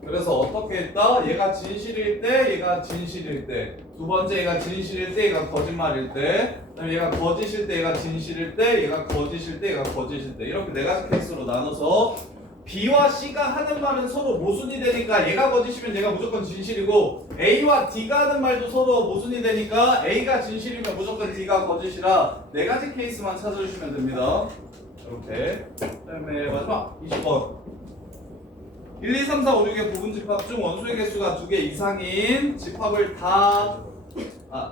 그래서 어떻게 했다? 얘가 진실일 때, 얘가 진실일 때. 두 번째 얘가 진실일 때, 얘가 거짓말일 때. 그다음에 얘가 거짓일 때, 얘가 진실일 때, 얘가 거짓일 때, 얘가 거짓일 때. 이렇게 네 가지 케이스로 나눠서 B와 C가 하는 말은 서로 모순이 되니까 얘가 거짓이면 얘가 무조건 진실이고 A와 D가 하는 말도 서로 모순이 되니까 A가 진실이면 무조건 D가 거짓이라 네 가지 케이스만 찾아주시면 됩니다. 이렇게. 그다음에 마지막 20번. 1, 2, 3, 4, 5, 6의 부분 집합 중 원소의 개수가 2개 이상인 집합을 다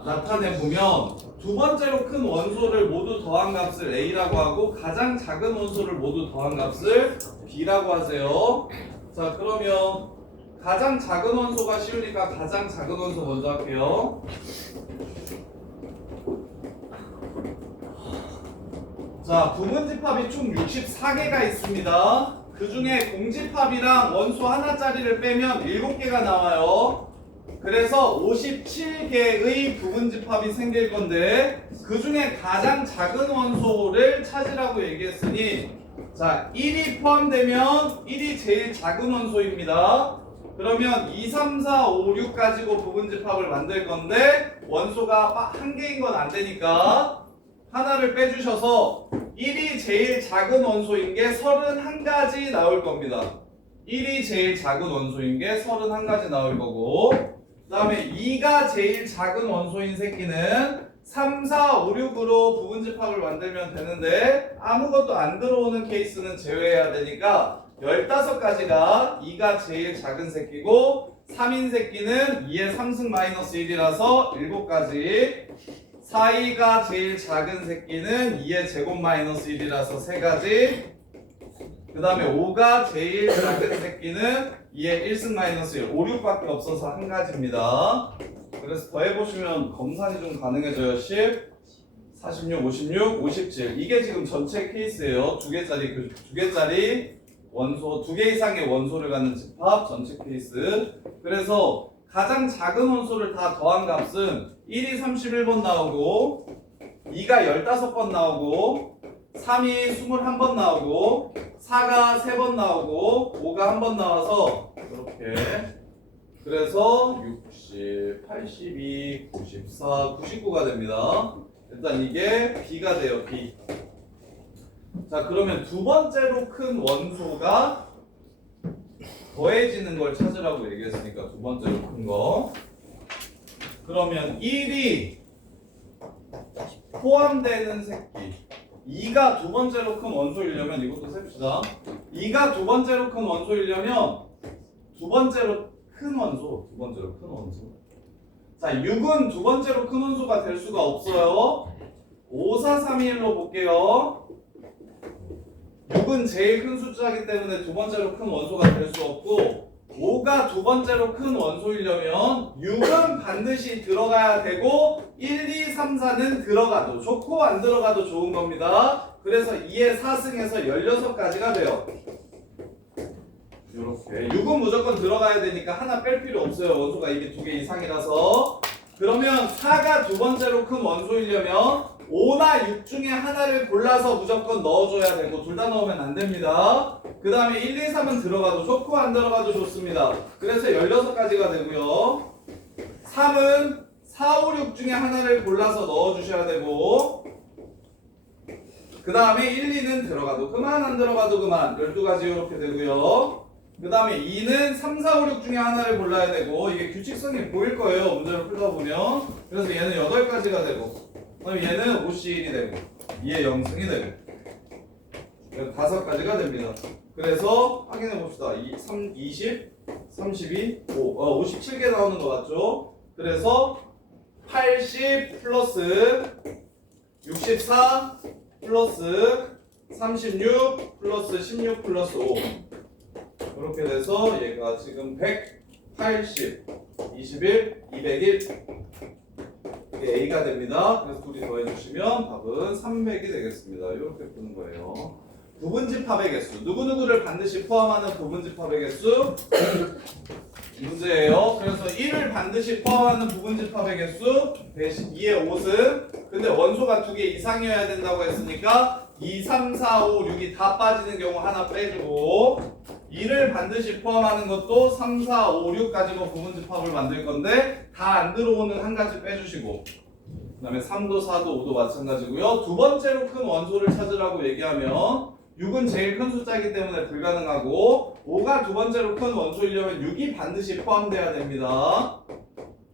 나타내보면 두 번째로 큰 원소를 모두 더한 값을 A라고 하고 가장 작은 원소를 모두 더한 값을 B라고 하세요. 자, 그러면 가장 작은 원소가 쉬우니까 가장 작은 원소 먼저 할게요. 자, 부분 집합이 총 64개가 있습니다. 그 중에 공집합이랑 원소 하나짜리를 빼면 7개가 나와요. 그래서 57개의 부분집합이 생길 건데 그 중에 가장 작은 원소를 찾으라고 얘기했으니 자 1이 포함되면 1이 제일 작은 원소입니다. 그러면 2, 3, 4, 5, 6 가지고 부분집합을 만들 건데 원소가 한 개인 건 안 되니까 하나를 빼주셔서 1이 제일 작은 원소인 게 31가지 나올 겁니다. 1이 제일 작은 원소인 게 31가지 나올 거고 그 다음에 2가 제일 작은 원소인 새끼는 3, 4, 5, 6으로 부분집합을 만들면 되는데 아무것도 안 들어오는 케이스는 제외해야 되니까 15가지가 2가 제일 작은 새끼고 3인 새끼는 2의 3승 마이너스 1이라서 7가지 4, 2가 제일 작은 새끼는 2의 제곱 마이너스 1이라서 3가지 그 그 다음에 5가 제일 작은 새끼는 2의 1승 마이너스 1, 5, 6밖에 없어서 한 가지입니다. 그래서 더해보시면 검산이 좀 가능해져요. 10, 46, 56, 57. 이게 지금 전체 케이스예요. 두 개짜리 원소, 2개 이상의 원소를 갖는 집합 전체 케이스. 그래서 가장 작은 원소를 다 더한 값은 1이 31번 나오고 2가 15번 나오고 3이 21번 나오고 4가 3번 나오고 5가 1번 나와서 이렇게 그래서 60, 82, 94, 99가 됩니다. 일단 이게 B가 돼요. B. 자 그러면 두 번째로 큰 원소가 더해지는 걸 찾으라고 얘기했으니까 두 번째로 큰 거. 그러면 1이 포함되는 새끼 2가 두 번째로 큰 원소이려면 이것도 셉시다. 2가 두 번째로 큰 원소이려면 두 번째로 큰 원소 자 6은 두 번째로 큰 원소가 될 수가 없어요. 5, 4, 3, 2, 1로 볼게요. 6은 제일 큰 숫자이기 때문에 두 번째로 큰 원소가 될 수 없고 5가 두 번째로 큰 원소이려면 6은 반드시 들어가야 되고 1, 2, 3, 4는 들어가도 좋고 안 들어가도 좋은 겁니다. 그래서 2의 4승에서 16가지가 돼요. 이렇게 6은 무조건 들어가야 되니까 하나 뺄 필요 없어요. 원소가 이게 2개 이상이라서. 그러면 4가 두 번째로 큰 원소이려면 5나 6 중에 하나를 골라서 무조건 넣어줘야 되고 둘 다 넣으면 안 됩니다. 그 다음에 1, 2, 3은 들어가도 좋고 안 들어가도 좋습니다. 그래서 16가지가 되고요. 3은 4, 5, 6 중에 하나를 골라서 넣어주셔야 되고 그 다음에 1, 2는 들어가도 그만 안 들어가도 그만 12가지 이렇게 되고요. 그 다음에 2는 3, 4, 5, 6 중에 하나를 골라야 되고 이게 규칙성이 보일 거예요. 문제를 풀다 보면. 그래서 얘는 8가지가 되고 그럼 얘는 5C1이 되고 2의 0승이 되고 5가지가 됩니다. 그래서 확인해 봅시다. 20, 32, 57개 나오는 거 맞죠? 그래서 80 플러스 64 플러스 36 플러스 16 플러스 5 이렇게 돼서 얘가 지금 180, 21, 201 이게 A가 됩니다. 그래서 둘이 더해주시면 답은 300이 되겠습니다. 이렇게 푸는 거예요. 부분집합의 개수. 누구누구를 반드시 포함하는 부분집합의 개수 문제예요. 그래서 1을 반드시 포함하는 부분집합의 개수 대신 2의 5승. 근데 원소가 2개 이상이어야 된다고 했으니까 2, 3, 4, 5, 6이 다 빠지는 경우 하나 빼주고 2를 반드시 포함하는 것도 3, 4, 5, 6 가지고 부분집합을 만들 건데 다 안 들어오는 한 가지 빼주시고 그 다음에 3도, 4도, 5도 마찬가지고요. 두 번째로 큰 원소를 찾으라고 얘기하면 6은 제일 큰 숫자이기 때문에 불가능하고 5가 두 번째로 큰 원소이려면 6이 반드시 포함돼야 됩니다.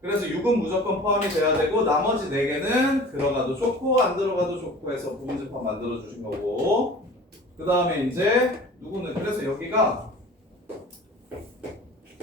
그래서 6은 무조건 포함이 돼야 되고 나머지 4개는 들어가도 좋고 안 들어가도 좋고 해서 부분집합 만들어 주신 거고 그 다음에 이제 누구는 그래서 여기가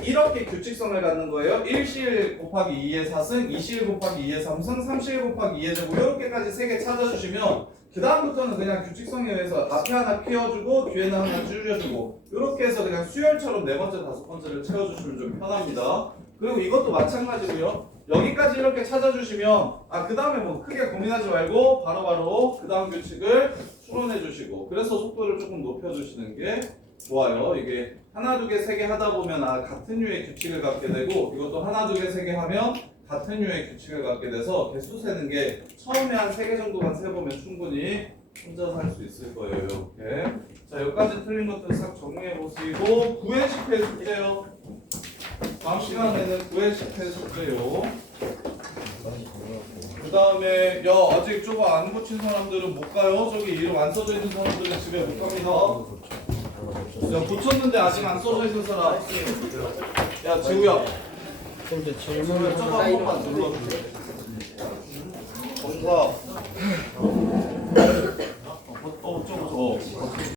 이렇게 규칙성을 갖는 거예요. 1실 곱하기 2의 4승, 2실 곱하기 2의 3승, 3실 곱하기 2의 제곱 이렇게까지 3개 찾아주시면 그 다음부터는 그냥 규칙성에 의해서 앞에 하나 키워주고 뒤에는 하나 줄여주고 이렇게 해서 그냥 수열처럼 4번째, 5번째를 채워주시면 좀 편합니다. 그리고 이것도 마찬가지고요. 여기까지 이렇게 찾아주시면 그 다음에 뭐 크게 고민하지 말고 바로바로 그 다음 규칙을 추론해 주시고 그래서 속도를 조금 높여주시는 게 좋아요. 이게 하나, 두 개, 세 개 하다 보면 같은 류의 규칙을 갖게 되고 이것도 하나, 두 개, 세 개 하면 같은 류의 규칙을 갖게 돼서 개수 세는 게 처음에 한 3개 정도만 세보면 충분히 혼자서 할 수 있을 거예요. 이렇게. 자, 여기까지 틀린 것들 싹 정리해 보시고 9회 10회 숙제요. 다음 시간에는 9회 10회 숙제요. 그 다음에 아직 저거 안 고친 사람들은 못 가요. 저기 이름 안 써져 있는 사람들은 집에 못 갑니다. 고쳤는데 아직 안 써져 있는 사람. 야 지우야. 근데 질문을 저거 한 번만 눌러주세요. 검사.